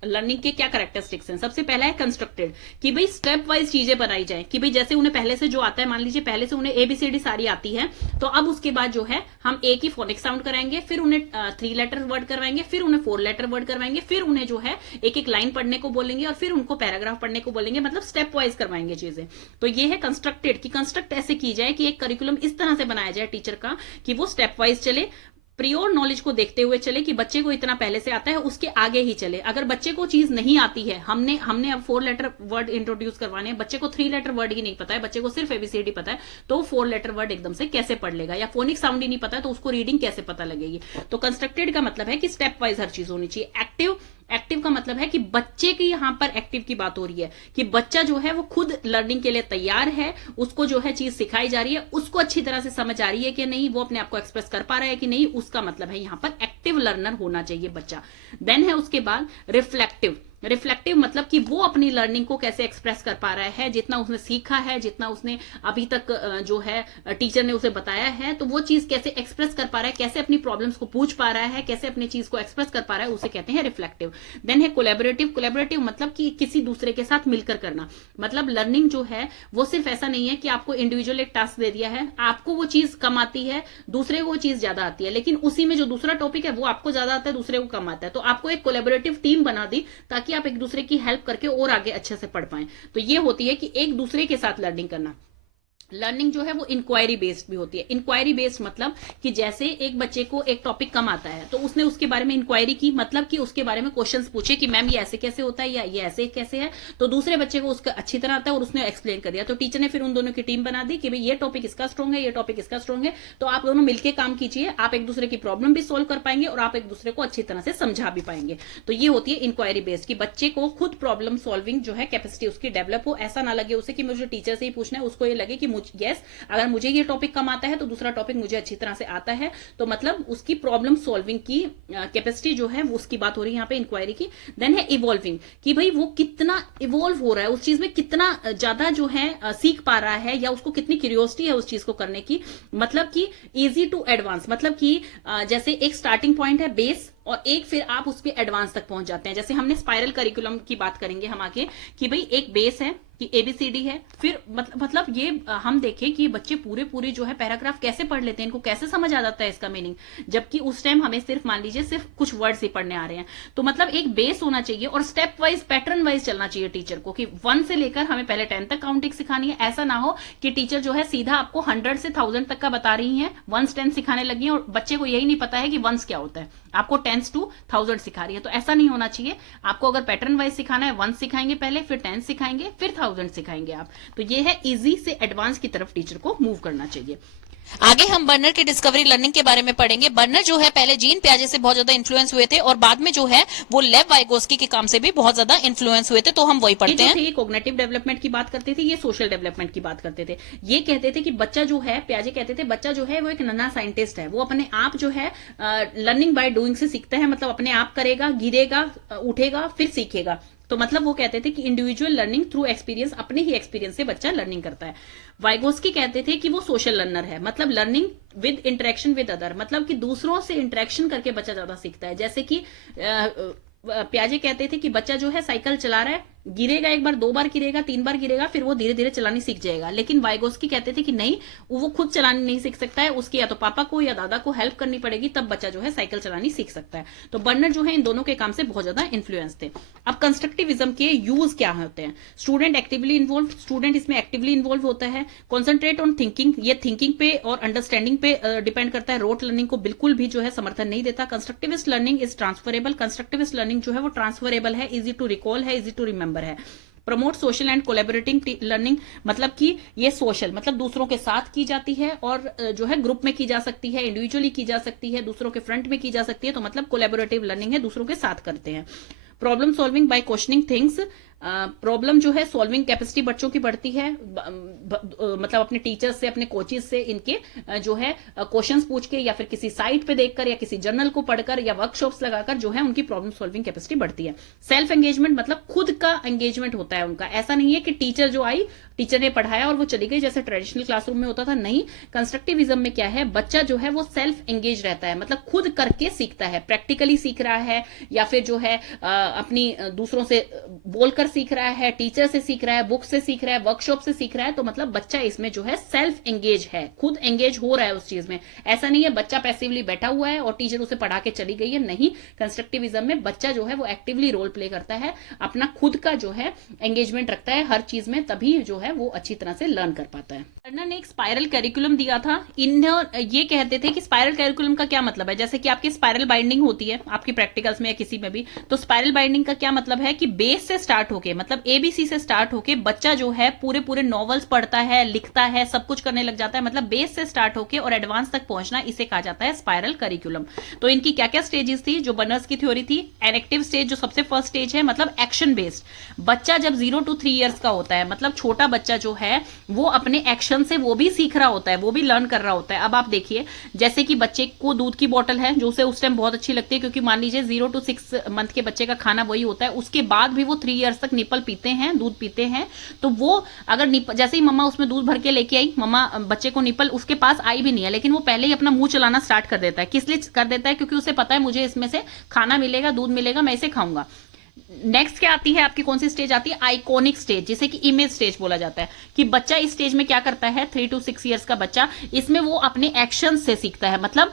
लर्निंग के क्या करेक्टरिस्टिक्स हैं। सबसे पहला है कंस्ट्रक्टेड, कि भाई स्टेप वाइज चीजें बनाई जाए, कि भाई जैसे उन्हें पहले से जो आता है, मान लीजिए पहले से उन्हें एबीसीडी सारी आती है, तो अब उसके बाद जो है हम एक ही फोनिक साउंड कराएंगे, फिर उन्हें 3 लेटर वर्ड करवाएंगे, फिर उन्हें 4 लेटर वर्ड करवाएंगे, फिर उन्हें जो है एक एक लाइन पढ़ने को बोलेंगे और फिर उनको पैराग्राफ पढ़ने को बोलेंगे, मतलब स्टेप वाइज करवाएंगे चीजें। तो ये है कंस्ट्रक्टेड, कि कंस्ट्रक्ट ऐसे की जाए कि एक करिकुलम इस तरह से बनाया जाए टीचर का कि वो स्टेप वाइज चले, प्रियोर नॉलेज को देखते हुए चले, कि बच्चे को इतना पहले से आता है उसके आगे ही चले। अगर बच्चे को चीज नहीं आती है, हमने अब 4 लेटर वर्ड इंट्रोड्यूस करवाने हैं, बच्चे को 3 लेटर वर्ड ही नहीं पता है, बच्चे को सिर्फ एबीसीडी पता है, तो 4 लेटर वर्ड एकदम से कैसे पढ़ लेगा, या फोनिक साउंड ही नहीं पता है तो उसको रीडिंग कैसे पता लगेगी। तो कंस्ट्रक्टेड का मतलब है कि स्टेप वाइज हर चीज होनी चाहिए। एक्टिव का मतलब है कि बच्चे की यहां पर एक्टिव की बात हो रही है, कि बच्चा जो है वो खुद लर्निंग के लिए तैयार है, उसको जो है चीज सिखाई जा रही है, उसको अच्छी तरह से समझ आ रही है कि नहीं, वो अपने आप को एक्सप्रेस कर पा रहा है कि नहीं, उसका मतलब है यहां पर एक्टिव लर्नर होना चाहिए बच्चा। देन है उसके बाद रिफ्लेक्टिव मतलब कि वो अपनी लर्निंग को कैसे एक्सप्रेस कर पा रहा है, जितना उसने सीखा है, जितना उसने अभी तक जो है टीचर ने उसे बताया है, तो वो चीज कैसे एक्सप्रेस कर पा रहा है, कैसे अपनी प्रॉब्लम्स को पूछ पा रहा है, कैसे अपनी चीज को एक्सप्रेस कर पा रहा है, उसे कहते हैं रिफ्लेक्टिव। देन है कोलैबोरेटिव मतलब कि किसी दूसरे के साथ मिलकर करना। मतलब लर्निंग जो है वो सिर्फ ऐसा नहीं है कि आपको इंडिविजुअल एक टास्क दे दिया है, आपको वो चीज कम आती है, दूसरे को वो चीज ज्यादा आती है, लेकिन उसी में जो दूसरा टॉपिक है वो आपको ज्यादा आता है, दूसरे को कम आता है, तो आपको एक कोलैबोरेटिव टीम बना दी ताकि आप एक दूसरे की हेल्प करके और आगे अच्छे से पढ़ पाएं। तो ये होती है कि एक दूसरे के साथ लर्निंग करना। लर्निंग जो है वो इंक्वायरी बेस्ड भी होती है। इंक्वायरी बेस्ड मतलब कि जैसे एक बच्चे को एक टॉपिक कम आता है तो उसने उसके बारे में इंक्वायरी की, मतलब कि उसके बारे में क्वेश्चंस पूछे कि मैम ये ऐसे कैसे होता है या ये ऐसे कैसे है, तो दूसरे बच्चे को उसका अच्छी तरह आता है और उसने एक्सप्लेन कर दिया, तो टीचर ने फिर उन दोनों की टीम बना दी कि भाई ये टॉपिक इसका स्ट्रॉन्ग है, ये टॉपिक इसका स्ट्रॉन्ग है, तो आप दोनों मिलकर काम कीजिए, आप एक दूसरे की प्रॉब्लम भी सोल्व कर पाएंगे और आप एक दूसरे को अच्छी तरह से समझा भी पाएंगे। तो ये होती है इंक्वायरी बेस्ड, कि बच्चे को खुद प्रॉब्लम सॉल्विंग जो है कैपेसिटी उसकी डेवलप हो, ऐसा ना लगे उसे कि मुझे टीचर से ही पूछना है, उसको ये लगे कि अगर मुझे ये टॉपिक कम आता है तो दूसरा टॉपिक मुझे अच्छी तरह से आता है, तो मतलब उसकी प्रॉब्लम सॉल्विंग की कैपेसिटी जो है वो उसकी बात हो रही है यहाँ पे इंक्वायरी की। देन है इवॉल्विंग, कि भाई वो कितना इवॉल्व हो रहा है, उस चीज में कितना ज्यादा जो है सीख पा रहा है, या उसको कितनी क्यूरियोसिटी है उस चीज को करने की। मतलब कि इजी टू एडवांस, मतलब कि जैसे एक स्टार्टिंग पॉइंट है बेस, और एक फिर आप उसके एडवांस तक पहुंच जाते हैं। जैसे हमने स्पाइरल करिकुलम की बात करेंगे हम आगे, कि भाई एक बेस है कि एबीसीडी है, फिर मतलब ये हम देखें कि बच्चे पूरे जो है पैराग्राफ कैसे पढ़ लेते हैं, इनको कैसे समझ आ जाता है इसका मीनिंग, जबकि उस टाइम हमें सिर्फ मान लीजिए सिर्फ कुछ वर्ड्स ही पढ़ने आ रहे हैं। तो मतलब एक बेस होना चाहिए और स्टेप वाइज पैटर्न वाइज चलना चाहिए टीचर को, कि 1 से लेकर हमें पहले 10 तक काउंटिंग सिखानी है। ऐसा ना हो कि टीचर जो है सीधा आपको 100 से 1000 तक का बता रही है, 1 10 सिखाने लगी है और बच्चे को यही नहीं पता है कि 1 क्या होता है, आपको 10 to 1000 सिखा रही है। तो ऐसा नहीं होना चाहिए। आपको अगर पैटर्न वाइज सिखाना है, 1 सिखाएंगे पहले, फिर 10 सिखाएंगे, फिर 1000 सिखाएंगे आप। तो ये है इजी से एडवांस की तरफ टीचर को मूव करना चाहिए। आगे हम बर्नर की डिस्कवरी लर्निंग के बारे में पढ़ेंगे। बर्नर जो है पहले जीन पियाजे से बहुत ज्यादा इन्फ्लुएंस हुए थे और बाद में जो है वो लेव वाइगोस्की के काम से भी बहुत ज्यादा इन्फ्लुएंस हुए थे। तो हम वही पढ़ते हैं। ये कॉग्निटिव डेवलपमेंट की बात करते थे, ये सोशल डेवलपमेंट की बात करते थे। ये कहते थे कि बच्चा जो है, पियाजे कहते थे बच्चा जो है वो एक नन्हा साइंटिस्ट है, वो अपने आप जो है लर्निंग बाय डूइंग से सीखता है, मतलब अपने आप करेगा, गिरेगा, उठेगा, फिर सीखेगा। तो मतलब वो कहते थे कि इंडिविजुअल लर्निंग थ्रू एक्सपीरियंस, अपने ही एक्सपीरियंस से बच्चा लर्निंग करता है। वाइगोस्की कहते थे कि वो सोशल लर्नर है, मतलब learning with interaction with other, मतलब कि दूसरों से इंटरेक्शन करके बच्चा ज्यादा सीखता है। जैसे कि पियाजे कहते थे कि बच्चा जो है साइकिल चला रहा है, गिरेगा, 1 बार 2 बार गिरेगा, 3 बार गिरेगा, फिर वो धीरे धीरे चलानी सीख जाएगा। लेकिन वाइगोस्की कहते थे कि नहीं, वो खुद चलानी नहीं सीख सकता है, उसके या तो पापा को या दादा को हेल्प करनी पड़ेगी, तब बच्चा जो है साइकिल चलानी सीख सकता है। तो बर्नर जो है इन दोनों के काम से बहुत ज्यादा इन्फ्लुएंस थे। अब कंस्ट्रक्टिविज्म के यूज क्या होते हैं? स्टूडेंट एक्टिवली इन्वॉल्व, स्टूडेंट इसमें एक्टिवली इन्वॉल्व होता है। कॉन्सेंट्रेट ऑन थिंकिंग, ये थिंकिंग पे और अंडरस्टैंडिंग पे डिपेंड करता है, रोट लर्निंग को बिल्कुल भी जो है समर्थन नहीं देता। Constructivist learning is transferable, constructivist learning जो है वो ट्रांसफरेबल है, इजी टू रिकॉल है, इजी टू रिमेंबर है। Promote social and collaborating learning, मतलब कि ये सोशल मतलब दूसरों के साथ की जाती है, और जो है ग्रुप में की जा सकती है, इंडिविजुअली की जा सकती है, दूसरों के फ्रंट में की जा सकती है। तो मतलब कोलैबोरेटिव लर्निंग है, दूसरों के साथ करते हैं। Problem solving by questioning things, problem जो है सॉल्विंग कैपेसिटी बच्चों की बढ़ती है, मतलब अपने टीचर्स से, अपने कोचेस से इनके जो है क्वेश्चंस पूछ के, या फिर किसी साइट पे देखकर, या किसी जर्नल को पढ़कर, या वर्कशॉप्स लगाकर जो है उनकी प्रॉब्लम सॉल्विंग कैपेसिटी बढ़ती है। सेल्फ एंगेजमेंट, मतलब खुद का एंगेजमेंट होता है उनका। ऐसा नहीं है कि टीचर जो आई, टीचर ने पढ़ाया और वो चली गई, जैसे ट्रेडिशनल क्लासरूम में होता था। नहीं, कंस्ट्रक्टिविज्म में क्या है, बच्चा जो है वो सेल्फ एंगेज रहता है, मतलब खुद करके सीखता है, प्रैक्टिकली सीख रहा है, या फिर जो है अपनी दूसरों से बोलकर सीख रहा है, टीचर से सीख रहा है, बुक से सीख रहा है, वर्कशॉप से सीख रहा है। तो मतलब बच्चा इसमें जो है सेल्फ एंगेज है, खुद एंगेज हो रहा है उस चीज में। ऐसा नहीं है बच्चा पैसिवली बैठा हुआ है और टीचर उसे पढ़ा के चली गई है। नहीं, कंस्ट्रक्टिविज्म में बच्चा जो है वो एक्टिवली रोल प्ले करता है, अपना खुद का जो है एंगेजमेंट रखता है हर चीज में, तभी जो है वो अच्छी तरह से लर्न कर पाता है। टर्नर ने एक स्पाइरल करिकुलम दिया था। ये कहते थे कि स्पाइरल करिकुलम का क्या मतलब है। जैसे कि आपकी स्पाइरल बाइंडिंग होती है आपकी प्रैक्टिकल्स में या किसी में भी, तो स्पाइरल बाइंडिंग का क्या मतलब है कि बेस से स्टार्ट होके, मतलब एबीसी से स्टार्ट होके बच्चा जो है पूरे नॉवेल्स पढ़ता है, लिखता है, सब कुछ करने लग जाता है। मतलब बेस से स्टार्ट होके और एडवांस तक पहुंचना, इसे कहा जाता है स्पाइरल करिकुलम। तो इनकी क्या क्या स्टेजेस थी जो बर्नर्स की थ्योरी थी? एनेक्टिव स्टेज जो सबसे फर्स्ट स्टेज है, मतलब एक्शन बेस्ड। बच्चा जब 0 to 3 ईयर्स का होता है, मतलब छोटा बच्चा जो है वो अपने एक्शन से वो भी सीख रहा होता है, वो भी लर्न कर रहा होता है। अब आप देखिए, जैसे कि बच्चे को दूध की बोतल है जो उसे उस टाइम बहुत अच्छी लगती है, क्योंकि मान लीजिए 0 to 6 मंथ के बच्चे का खाना वही होता है, उसके बाद भी वो 3 ईयर्स तक निपल पीते हैं, दूध पीते हैं। तो वो अगर जैसे ही मम्मा उसमें दूध भर के लेके आई, मम्मा बच्चे को निपल उसके पास आई भी नहीं है, लेकिन वो पहले ही अपना मुंह चलाना स्टार्ट कर देता है। किस लिए कर देता है? क्योंकि उसे पता है मुझे इसमें से खाना मिलेगा, दूध मिलेगा, मैं इसे खाऊंगा। नेक्स्ट क्या आती है आपकी, कौन सी स्टेज आती है? आइकॉनिक स्टेज, जिसे कि इमेज स्टेज बोला जाता है। कि बच्चा इस स्टेज में क्या करता है, 3 to 6 ईयर्स का बच्चा, इसमें वो अपने एक्शन से सीखता है। मतलब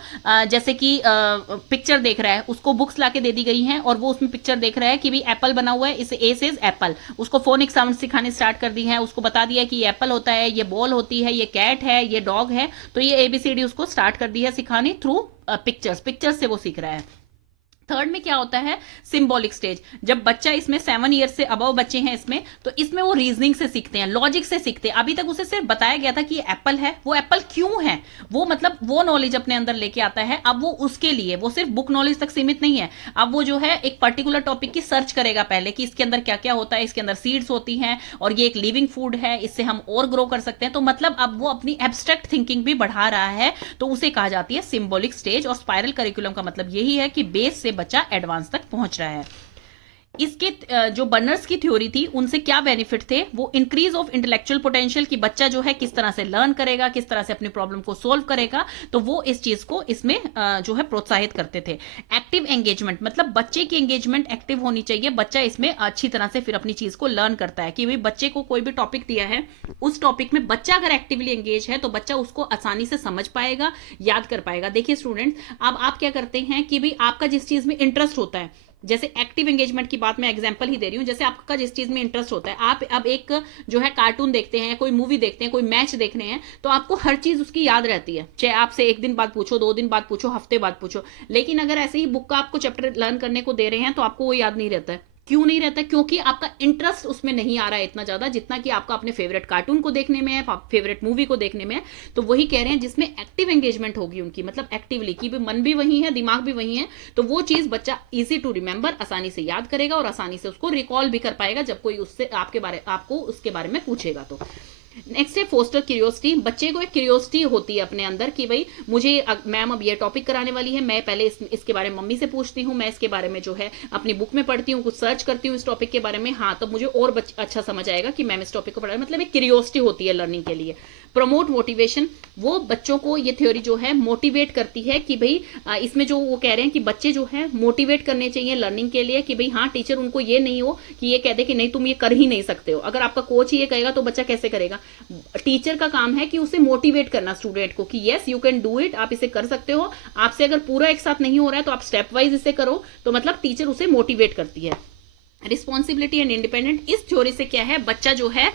जैसे कि पिक्चर देख रहा है, उसको बुक्स लाके दे दी गई हैं और वो उसमें पिक्चर देख रहा है कि भाई एप्पल बना हुआ है, इसे ए से एप्पल। उसको फोनिक साउंड सिखाने स्टार्ट कर दी है, उसको बता दिया कि ये एप्पल होता है, ये बॉल होती है, ये कैट है, ये डॉग है। तो ये एबीसीडी उसको स्टार्ट कर दी है सिखानी थ्रू पिक्चर्स से वो सीख रहा है। थर्ड में क्या होता है, सिंबॉलिक स्टेज। जब बच्चा इसमें 7 ईयर से अबव बच्चे हैं इसमें, तो इसमें वो रीजनिंग से सीखते हैं, लॉजिक से सीखते हैं। अभी तक उसे सिर्फ बताया गया था कि ये एप्पल है, वो एप्पल क्यों है, वो मतलब वो नॉलेज अपने अंदर लेके आता है। अब वो उसके लिए वो सिर्फ बुक नॉलेज तक सीमित नहीं है, अब वो जो है एक पर्टिकुलर टॉपिक की सर्च करेगा पहले कि इसके अंदर क्या क्या होता है, इसके अंदर सीड्स होती हैं और ये एक लिविंग फूड है, इससे हम और ग्रो कर सकते हैं। तो मतलब अब वो अपनी एब्स्ट्रैक्ट थिंकिंग भी बढ़ा रहा है, तो उसे कहा जाती है सिंबॉलिक स्टेज। और स्पाइरल करिकुलम का मतलब यही है कि बेस से बच्चा एडवांस तक पहुंच रहा है। इसके जो बर्नर्स की थ्योरी थी उनसे क्या बेनिफिट थे, वो इंक्रीज ऑफ इंटेलेक्चुअल पोटेंशियल, कि बच्चा जो है किस तरह से लर्न करेगा, किस तरह से अपनी प्रॉब्लम को सोल्व करेगा, तो वो इस चीज को इसमें जो है प्रोत्साहित करते थे। एक्टिव एंगेजमेंट मतलब बच्चे की एंगेजमेंट एक्टिव होनी चाहिए, बच्चा इसमें अच्छी तरह से फिर अपनी चीज को लर्न करता है कि भाई बच्चे को कोई भी टॉपिक दिया है, उस टॉपिक में बच्चा अगर एक्टिवली एंगेज है तो बच्चा उसको आसानी से समझ पाएगा, याद कर पाएगा। देखिए स्टूडेंट्स, अब आप क्या करते हैं कि भाई आपका जिस चीज में इंटरेस्ट होता है, जैसे एक्टिव एंगेजमेंट की बात मैं एग्जांपल ही दे रही हूं, जैसे आपका जिस चीज में इंटरेस्ट होता है, आप अब एक जो है कार्टून देखते हैं, कोई मूवी देखते हैं, कोई मैच देख रहे हैं, तो आपको हर चीज उसकी याद रहती है, चाहे आपसे 1 दिन बाद पूछो, 2 दिन बाद पूछो, हफ्ते बाद पूछो। लेकिन अगर ऐसे ही बुक का आपको चैप्टर लर्न करने को दे रहे हैं तो आपको वो याद नहीं रहता है। क्यों नहीं रहता? क्योंकि आपका इंटरेस्ट उसमें नहीं आ रहा है इतना ज्यादा जितना कि आपका अपने फेवरेट कार्टून को देखने में है, फेवरेट मूवी को देखने में है। तो वही कह रहे हैं जिसमें एक्टिव एंगेजमेंट होगी उनकी, मतलब एक्टिवली कि मन भी वही है, दिमाग भी वही है, तो वो चीज बच्चा इजी टू रिमेंबर, आसानी से याद करेगा और आसानी से उसको रिकॉल भी कर पाएगा जब कोई उससे आपको उसके बारे में पूछेगा तो। नेक्स्ट है फोस्टर क्यूरियोसिटी। बच्चे को एक क्यूरियोसिटी होती है अपने अंदर कि भाई मुझे मैम अब ये टॉपिक कराने वाली है, मैं पहले इसके बारे में मम्मी से पूछती हूँ, मैं इसके बारे में जो है अपनी बुक में पढ़ती हूँ, कुछ सर्च करती हूँ इस टॉपिक के बारे में, हाँ तो मुझे और अच्छा समझ आएगा कि मैम इस टॉपिक को पढ़ा, मतलब एक क्यूरियोसिटी होती है लर्निंग के लिए। प्रमोट मोटिवेशन, वो बच्चों को ये थ्योरी जो है मोटिवेट करती है कि भाई इसमें जो वो कह रहे हैं कि बच्चे जो है मोटिवेट करने चाहिए लर्निंग के लिए कि भाई हाँ टीचर उनको ये नहीं हो कि ये कह दे कि नहीं तुम ये कर ही नहीं सकते हो। अगर आपका कोच ही ये कहेगा तो बच्चा कैसे करेगा? टीचर का काम है कि उसे मोटिवेट करना स्टूडेंट को कि yes you can do it, आप इसे कर सकते हो। आपसे अगर पूरा एक साथ नहीं हो रहा है तो आप स्टेप वाइज इसे करो, तो मतलब टीचर उसे मोटिवेट करती है। रिस्पॉन्सिबिलिटी एंड इंडिपेंडेंट, इस थ्योरी से क्या है, बच्चा जो है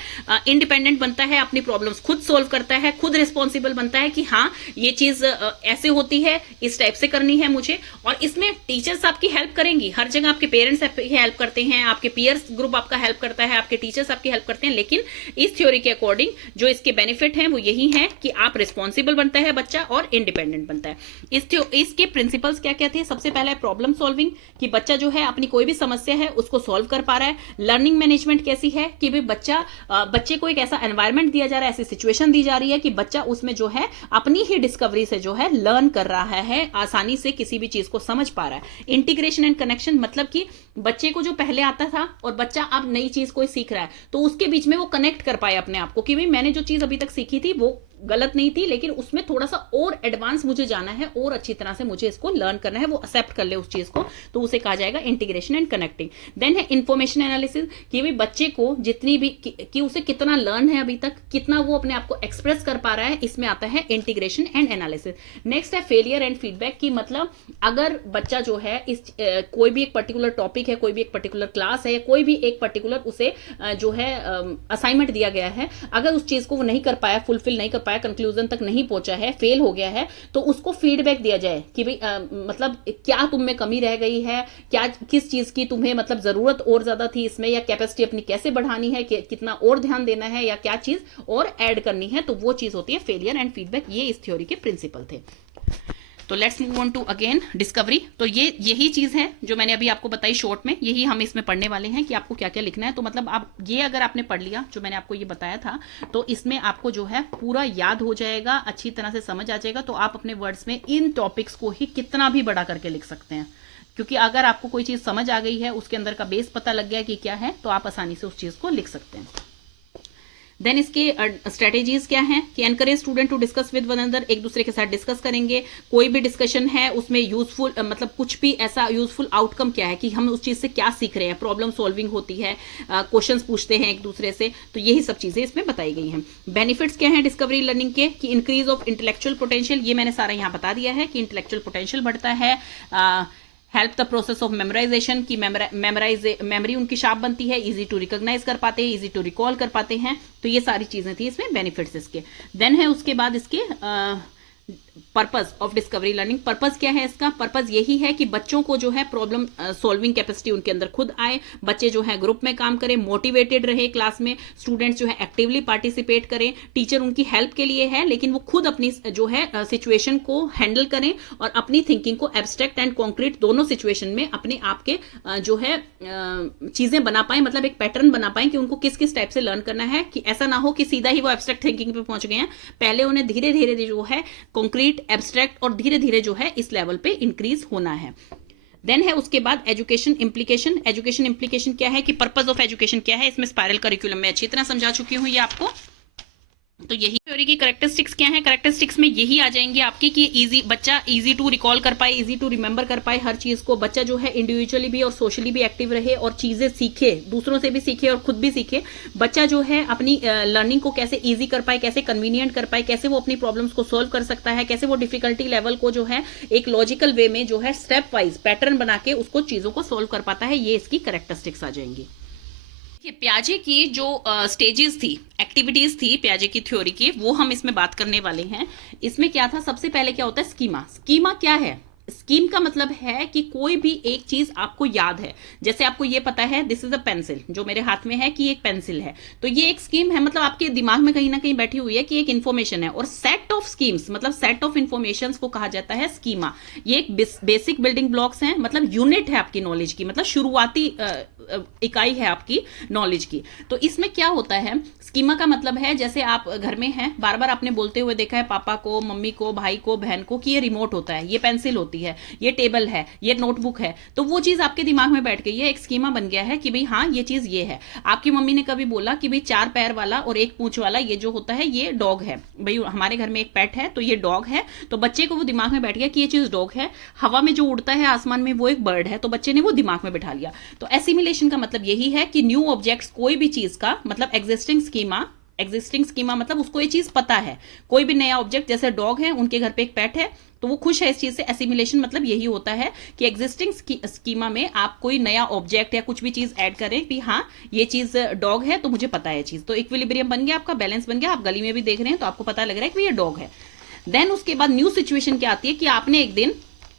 इंडिपेंडेंट बनता है, अपनी प्रॉब्लम्स खुद सोल्व करता है, खुद रिस्पॉन्सिबल बनता है कि हाँ ये चीज ऐसे होती है, इस टाइप से करनी है मुझे। और इसमें टीचर्स आपकी हेल्प करेंगी, हर जगह आपके पेरेंट्स हेल्प करते हैं, आपके पीयर्स ग्रुप आपका हेल्प करता है, आपके टीचर्स आपकी हेल्प करते हैं, लेकिन इस थ्योरी के अकॉर्डिंग जो इसके बेनिफिट हैं वो यही है कि आप रिस्पॉन्सिबल बनता है बच्चा और इंडिपेंडेंट बनता है। इसके प्रिंसिपल्स क्या क्या थे? सबसे पहला है प्रॉब्लम सॉल्विंग, कि बच्चा जो है अपनी कोई भी समस्या है उसको सॉल्व कर पा रहा है। लर्निंग मैनेजमेंट कैसी है कि भाई बच्चे को एक ऐसा एनवायरनमेंट दिया जा रहा है, ऐसी सिचुएशन दी जा रही है कि बच्चा उसमें जो है अपनी ही डिस्कवरी से जो है लर्न कर रहा है, आसानी से किसी भी चीज को समझ पा रहा है। इंटीग्रेशन एंड कनेक्शन, मतलब कि बच्चे को जो पहले आता था और बच्चा अब नई चीज कोई सीख रहा है तो उसके बीच में वो कनेक्ट कर पाए अपने आप को कि भाई मैंने जो चीज अभी तक सीखी थी वो गलत नहीं थी, लेकिन उसमें थोड़ा सा और एडवांस मुझे जाना है और अच्छी तरह से मुझे इसको लर्न करना है, वो एक्सेप्ट कर ले उस चीज को, तो उसे कहा जाएगा इंटीग्रेशन एंड कनेक्टिंग। देन है इंफॉर्मेशन एनालिसिस, कि भाई बच्चे को जितनी भी कि उसे कितना लर्न है अभी तक, कितना वो अपने आप को एक्सप्रेस कर पा रहा है, इसमें आता है इंटीग्रेशन एंड एनालिसिस। नेक्स्ट है फेलियर एंड फीडबैक, की मतलब अगर बच्चा जो है कोई भी एक पर्टिकुलर टॉपिक है, कोई भी एक पर्टिकुलर क्लास है, कोई भी एक पर्टिकुलर उसे जो है असाइनमेंट दिया गया है, अगर उस चीज को वो नहीं कर पाया, फुलफिल नहीं कर पाया, कंक्लूजन तक नहीं पहुंचा है, फेल हो गया है, तो उसको फीडबैक दिया जाए कि भाई मतलब क्या तुम में कमी रह गई है, क्या किस चीज की तुम्हें मतलब जरूरत और ज्यादा थी इसमें, या कैपेसिटी अपनी कैसे बढ़ानी है, कितना और ध्यान देना है, या क्या चीज और ऐड करनी है, तो वो चीज होती है फेलियर एंड फीडबैक। ये इस थ्योरी के प्रिंसिपल थे। तो let's move on to again discovery. तो यही चीज है जो मैंने अभी आपको बताई शॉर्ट में, यही हम इसमें पढ़ने वाले हैं कि आपको क्या क्या लिखना है। तो मतलब आप ये अगर आपने पढ़ लिया जो मैंने आपको ये बताया था, तो इसमें आपको जो है पूरा याद हो जाएगा, अच्छी तरह से समझ आ जाएगा। तो आप अपने वर्ड्स में इन टॉपिक्स को ही कितना भी बड़ा करके लिख सकते हैं, क्योंकि अगर आपको कोई चीज समझ आ गई है, उसके अंदर का बेस पता लग गया कि क्या है, तो आप आसानी से उस चीज को लिख सकते हैं। देन इसके स्ट्रेटेजीज क्या हैं कि encourage student to discuss with one another, एक दूसरे के साथ डिस्कस करेंगे। कोई भी डिस्कशन है उसमें यूजफुल मतलब कुछ भी ऐसा यूजफुल आउटकम क्या है कि हम उस चीज से क्या सीख रहे हैं, प्रॉब्लम सॉल्विंग होती है, क्वेश्चंस पूछते हैं एक दूसरे से, तो यही सब चीजें इसमें बताई गई हैं। बेनिफिट्स क्या हैं डिस्कवरी लर्निंग के कि इंक्रीज ऑफ इंटेलेक्चुअल पोटेंशियल, ये मैंने सारा यहाँ बता दिया है कि इंटेलेक्चुअल पोटेंशियल बढ़ता है। Help the process of memorisation की मेमोरी उनकी शार्प बनती है, इजी टू रिकॉग्नाइज कर पाते हैं, इजी टू रिकॉल कर पाते हैं। तो ये सारी चीजें थी इसमें बेनिफिट्स इसके। देन है उसके बाद इसके purpose of discovery learning. Purpose क्या है इसका? पर्पस यही है कि बच्चों को जो है प्रॉब्लम सॉल्विंग कैपेसिटी उनके अंदर खुद आए, बच्चे जो है ग्रुप में काम करें, मोटिवेटेड रहे क्लास में, स्टूडेंट्स जो है एक्टिवली पार्टिसिपेट करें, टीचर उनकी हेल्प के लिए है लेकिन वो खुद अपनी जो है सिचुएशन को हैंडल करें और अपनी थिंकिंग को एब्स्ट्रैक्ट एंड कॉन्क्रीट दोनों सिचुएशन में अपने आप के जो है चीजें बना पाए, मतलब एक पैटर्न बना पाए कि उनको किस किस टाइप से लर्न करना है, कि ऐसा ना हो कि सीधा ही वो एब्स्ट्रैक्ट थिंकिंग पे पहुंच गए हैं। पहले उन्हें धीरे धीरे जो है कॉन्क्रीट, एब्स्ट्रैक्ट और धीरे धीरे जो है इस लेवल पे इंक्रीज होना है। देन है उसके बाद एजुकेशन इम्प्लीकेशन। एजुकेशन इम्प्लीकेशन क्या है कि पर्पस ऑफ एजुकेशन क्या है, इसमें स्पाइरल करिकुलम में अच्छी तरह समझा चुकी हूँ ये आपको। तो यही थ्योरी की कैरेक्टरिस्टिक्स क्या है, कैरेक्टरिस्टिक्स में यही आ जाएंगे आपकी कि इजी, बच्चा इजी टू रिकॉल कर पाए, इजी टू रिमेंबर कर पाए हर चीज को, बच्चा जो है इंडिविजुअली भी और सोशली भी एक्टिव रहे और चीजें सीखे, दूसरों से भी सीखे और खुद भी सीखे। बच्चा जो है अपनी लर्निंग को कैसे इजी कर पाए, कैसे कन्वीनियंट कर पाए, कैसे वो अपनी प्रॉब्लम्स को सोल्व कर सकता है, कैसे वो डिफिकल्टी लेवल को जो है एक लॉजिकल वे में जो है स्टेप वाइज पैटर्न बना के उसको चीजों को सोल्व कर पाता है, ये इसकी कैरेक्टरिस्टिक्स आ जाएंगी। पियाजे की जो स्टेजेस थी, एक्टिविटीज थी पियाजे की थ्योरी की, वो हम इसमें बात करने वाले हैं। इसमें क्या था, सबसे पहले क्या होता है स्कीमा। स्कीमा क्या है? स्कीम का मतलब है कि कोई भी एक चीज आपको याद है, जैसे आपको ये पता है दिस इज अ पेंसिल, जो मेरे हाथ में है कि एक पेंसिल है, तो ये एक स्कीम है, मतलब आपके दिमाग में कहीं ना कहीं बैठी हुई है कि एक इंफॉर्मेशन है। और सेट ऑफ स्कीम्स मतलब सेट ऑफ इंफॉर्मेशन को कहा जाता है स्कीमा। ये एक बेसिक बिल्डिंग ब्लॉक्स हैं, मतलब यूनिट है आपकी नॉलेज की, मतलब शुरुआती इकाई है आपकी नॉलेज की। तो इसमें क्या होता है, स्कीमा का मतलब है जैसे आप घर में हैं, बार बार आपने बोलते हुए देखा है पापा को, मम्मी को, भाई को, बहन को कि ये रिमोट होता है, ये पेंसिल होती है, ये टेबल है, ये नोटबुक है, तो वो चीज आपके दिमाग में बैठ गई है, एक स्कीमा बन गया है कि भाई हाँ ये चीज ये है। आपकी मम्मी ने कभी बोला कि भाई 4 पैर वाला और 1 पूंछ वाला ये जो होता है ये डॉग है, भाई हमारे घर में एक पेट है तो ये डॉग है, तो बच्चे को वो दिमाग में बैठ गया कि ये चीज डॉग है। हवा में जो उड़ता है आसमान में वो एक बर्ड है, तो बच्चे ने वो दिमाग में बिठा लिया। तो एसिमिलेशन का मतलब यही है कि न्यू ऑब्जेक्ट्स, कोई भी चीज का मतलब एग्जिस्टिंग स्कीमा मतलब उसको ये चीज पता है। कोई भी नया ऑब्जेक्ट, जैसे डॉग है, उनके घर पे एक पेट है तो वो खुश है इस चीज से। एसिमिलेशन मतलब यही होता है कि एग्जिस्टिंग स्कीमा में आप कोई नया ऑब्जेक्ट या कुछ भी चीज ऐड करें कि हाँ ये चीज डॉग है तो मुझे पता है चीज, तो इक्विलिब्रियम बन गया, आपका बैलेंस बन गया। आप गली में भी देख रहे हैं तो आपको पता लग रहा है कि ये डॉग है। देन उसके बाद न्यू सिचुएशन क्या आती है कि आपने एक दिन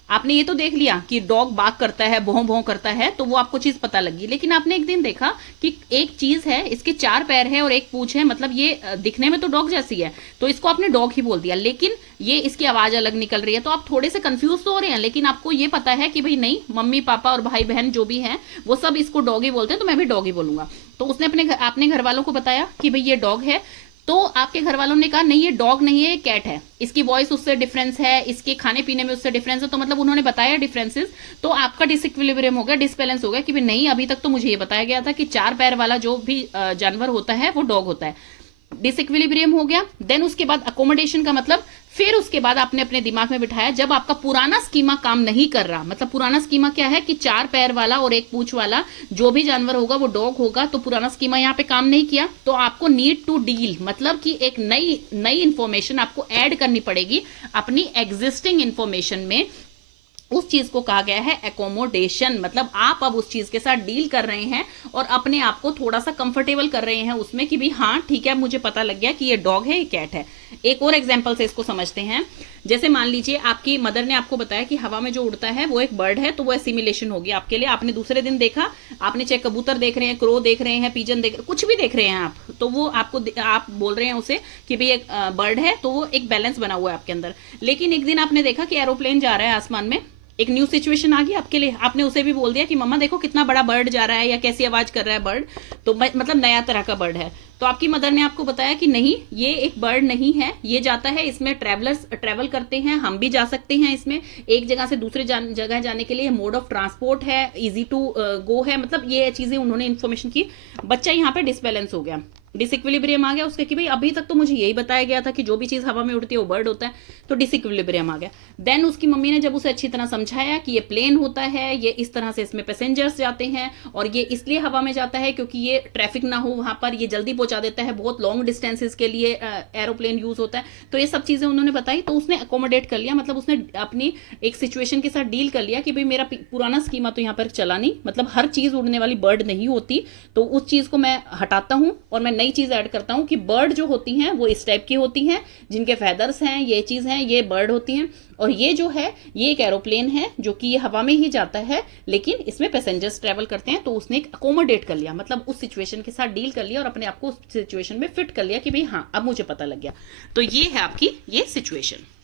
आपने ये तो देख लिया कि डॉग बाग करता है, भौं भौं करता है, तो वो आपको चीज पता लगी। लेकिन आपने एक दिन देखा कि एक चीज है, इसके 4 पैर है और 1 पूंछ है, मतलब ये दिखने में तो डॉग जैसी है, तो इसको आपने डॉग ही बोल दिया, लेकिन ये इसकी आवाज अलग निकल रही है। तो आप थोड़े से कंफ्यूज तो हो रहे हैं, लेकिन आपको ये पता है कि भाई नहीं, मम्मी पापा और भाई बहन जो भी हैं वो सब इसको डॉग ही बोलते हैं, तो मैं भी डॉग ही बोलूंगा। तो उसने अपने घर वालों को बताया कि भाई ये डॉग है, तो आपके घर वालों ने कहा नहीं ये डॉग नहीं है, ये कैट है, इसकी वॉइस उससे डिफरेंस है, इसके खाने पीने में उससे डिफरेंस है, तो मतलब उन्होंने बताया डिफरेंसेस। तो आपका डिसइक्विलिब्रियम हो गया, डिसबैलेंस हो गया कि भाई नहीं, अभी तक तो मुझे ये बताया गया था कि 4 पैर वाला जो भी जानवर होता है वो डॉग होता है। डिसइक्विलिब्रियम हो गया। देन उसके बाद अकोमोडेशन का मतलब फिर उसके बाद आपने अपने दिमाग में बिठाया, जब आपका पुराना स्कीमा काम नहीं कर रहा, मतलब पुराना स्कीमा क्या है कि 4 पैर वाला और 1 पूंछ वाला जो भी जानवर होगा वो डॉग होगा, तो पुराना स्कीमा यहाँ पे काम नहीं किया, तो आपको नीड टू डील मतलब कि एक नई इंफॉर्मेशन आपको ऐड करनी पड़ेगी अपनी एग्जिस्टिंग इंफॉर्मेशन में। उस चीज को कहा गया है एकोमोडेशन, मतलब आप अब उस चीज के साथ डील कर रहे हैं और अपने आप को थोड़ा सा कंफर्टेबल कर रहे हैं उसमें कि भी हाँ ठीक है, मुझे पता लग गया कि ये डॉग है, ये कैट है। एक और एग्जांपल से इसको समझते हैं। जैसे मान लीजिए आपकी मदर ने आपको बताया कि हवा में जो उड़ता है वो एक बर्ड है, तो वो एसिमिलेशन होगी आपके लिए। आपने दूसरे दिन देखा, आपने चाहे कबूतर देख रहे हैं, क्रो देख रहे हैं, पिजन देख रहे हैं, कुछ भी देख रहे हैं आप, तो वो आप बोल रहे हैं उसे कि भाई एक बर्ड है, तो वो एक बैलेंस बना हुआ है आपके अंदर। लेकिन एक दिन आपने देखा कि एरोप्लेन जा रहा है आसमान में, एक न्यू सिचुएशन आ गई आपके लिए, आपने उसे भी बोल दिया कि मम्मा देखो कितना बड़ा बर्ड जा रहा है या कैसी आवाज कर रहा है बर्ड, तो मतलब नया तरह का बर्ड है। तो आपकी मदर ने आपको बताया कि नहीं ये एक बर्ड नहीं है, ये जाता है, इसमें ट्रैवलर्स ट्रैवल करते हैं, हम भी जा सकते हैं इसमें, एक जगह से दूसरे जगह जाने के लिए मोड ऑफ ट्रांसपोर्ट है, इजी टू गो है, मतलब ये चीजें उन्होंने इन्फॉर्मेशन की। बच्चा यहाँ पे डिसबैलेंस हो गया, डिसइक्विलिब्रियम आ गया उसका कि भाई अभी तक तो मुझे यही बताया गया था कि जो भी चीज हवा में उड़ती है वो बर्ड होता है, तो डिसइक्विलिब्रियम आ गया। देन उसकी मम्मी ने जब उसे अच्छी तरह समझाया कि ये प्लेन होता है, ये इस तरह से इसमें पैसेंजर्स जाते हैं और ये इसलिए हवा में जाता है क्योंकि ये ट्रैफिक ना हो वहां पर, ये जल्दी पहुंचा देता है, बहुत लॉन्ग डिस्टेंसेस के लिए एरोप्लेन यूज होता है, तो ये सब चीजें उन्होंने बताई। तो उसने अकोमोडेट कर लिया, मतलब उसने अपनी एक सिचुएशन के साथ डील कर लिया कि भाई मेरा पुराना स्कीमा तो यहाँ पर चला नहीं, मतलब हर चीज उड़ने वाली बर्ड नहीं होती, तो उस चीज को मैं हटाता हूं और मैं नई चीज ऐड करता हूं कि बर्ड जो होती हैं वो इस टाइप की होती हैं, जिनके फेदर्स हैं, ये चीज हैं, ये बर्ड होती हैं। और ये जो है ये एक एरोप्लेन है जो कि ये हवा में ही जाता है, लेकिन इसमें पैसेंजर्स ट्रेवल करते हैं। तो उसने एक अकोमोडेट कर लिया, मतलब उस सिचुएशन के साथ डील कर लिया और अपने आप को उस सिचुएशन में फिट कर लिया कि भाई हाँ अब मुझे पता लग गया। तो ये है आपकी ये सिचुएशन।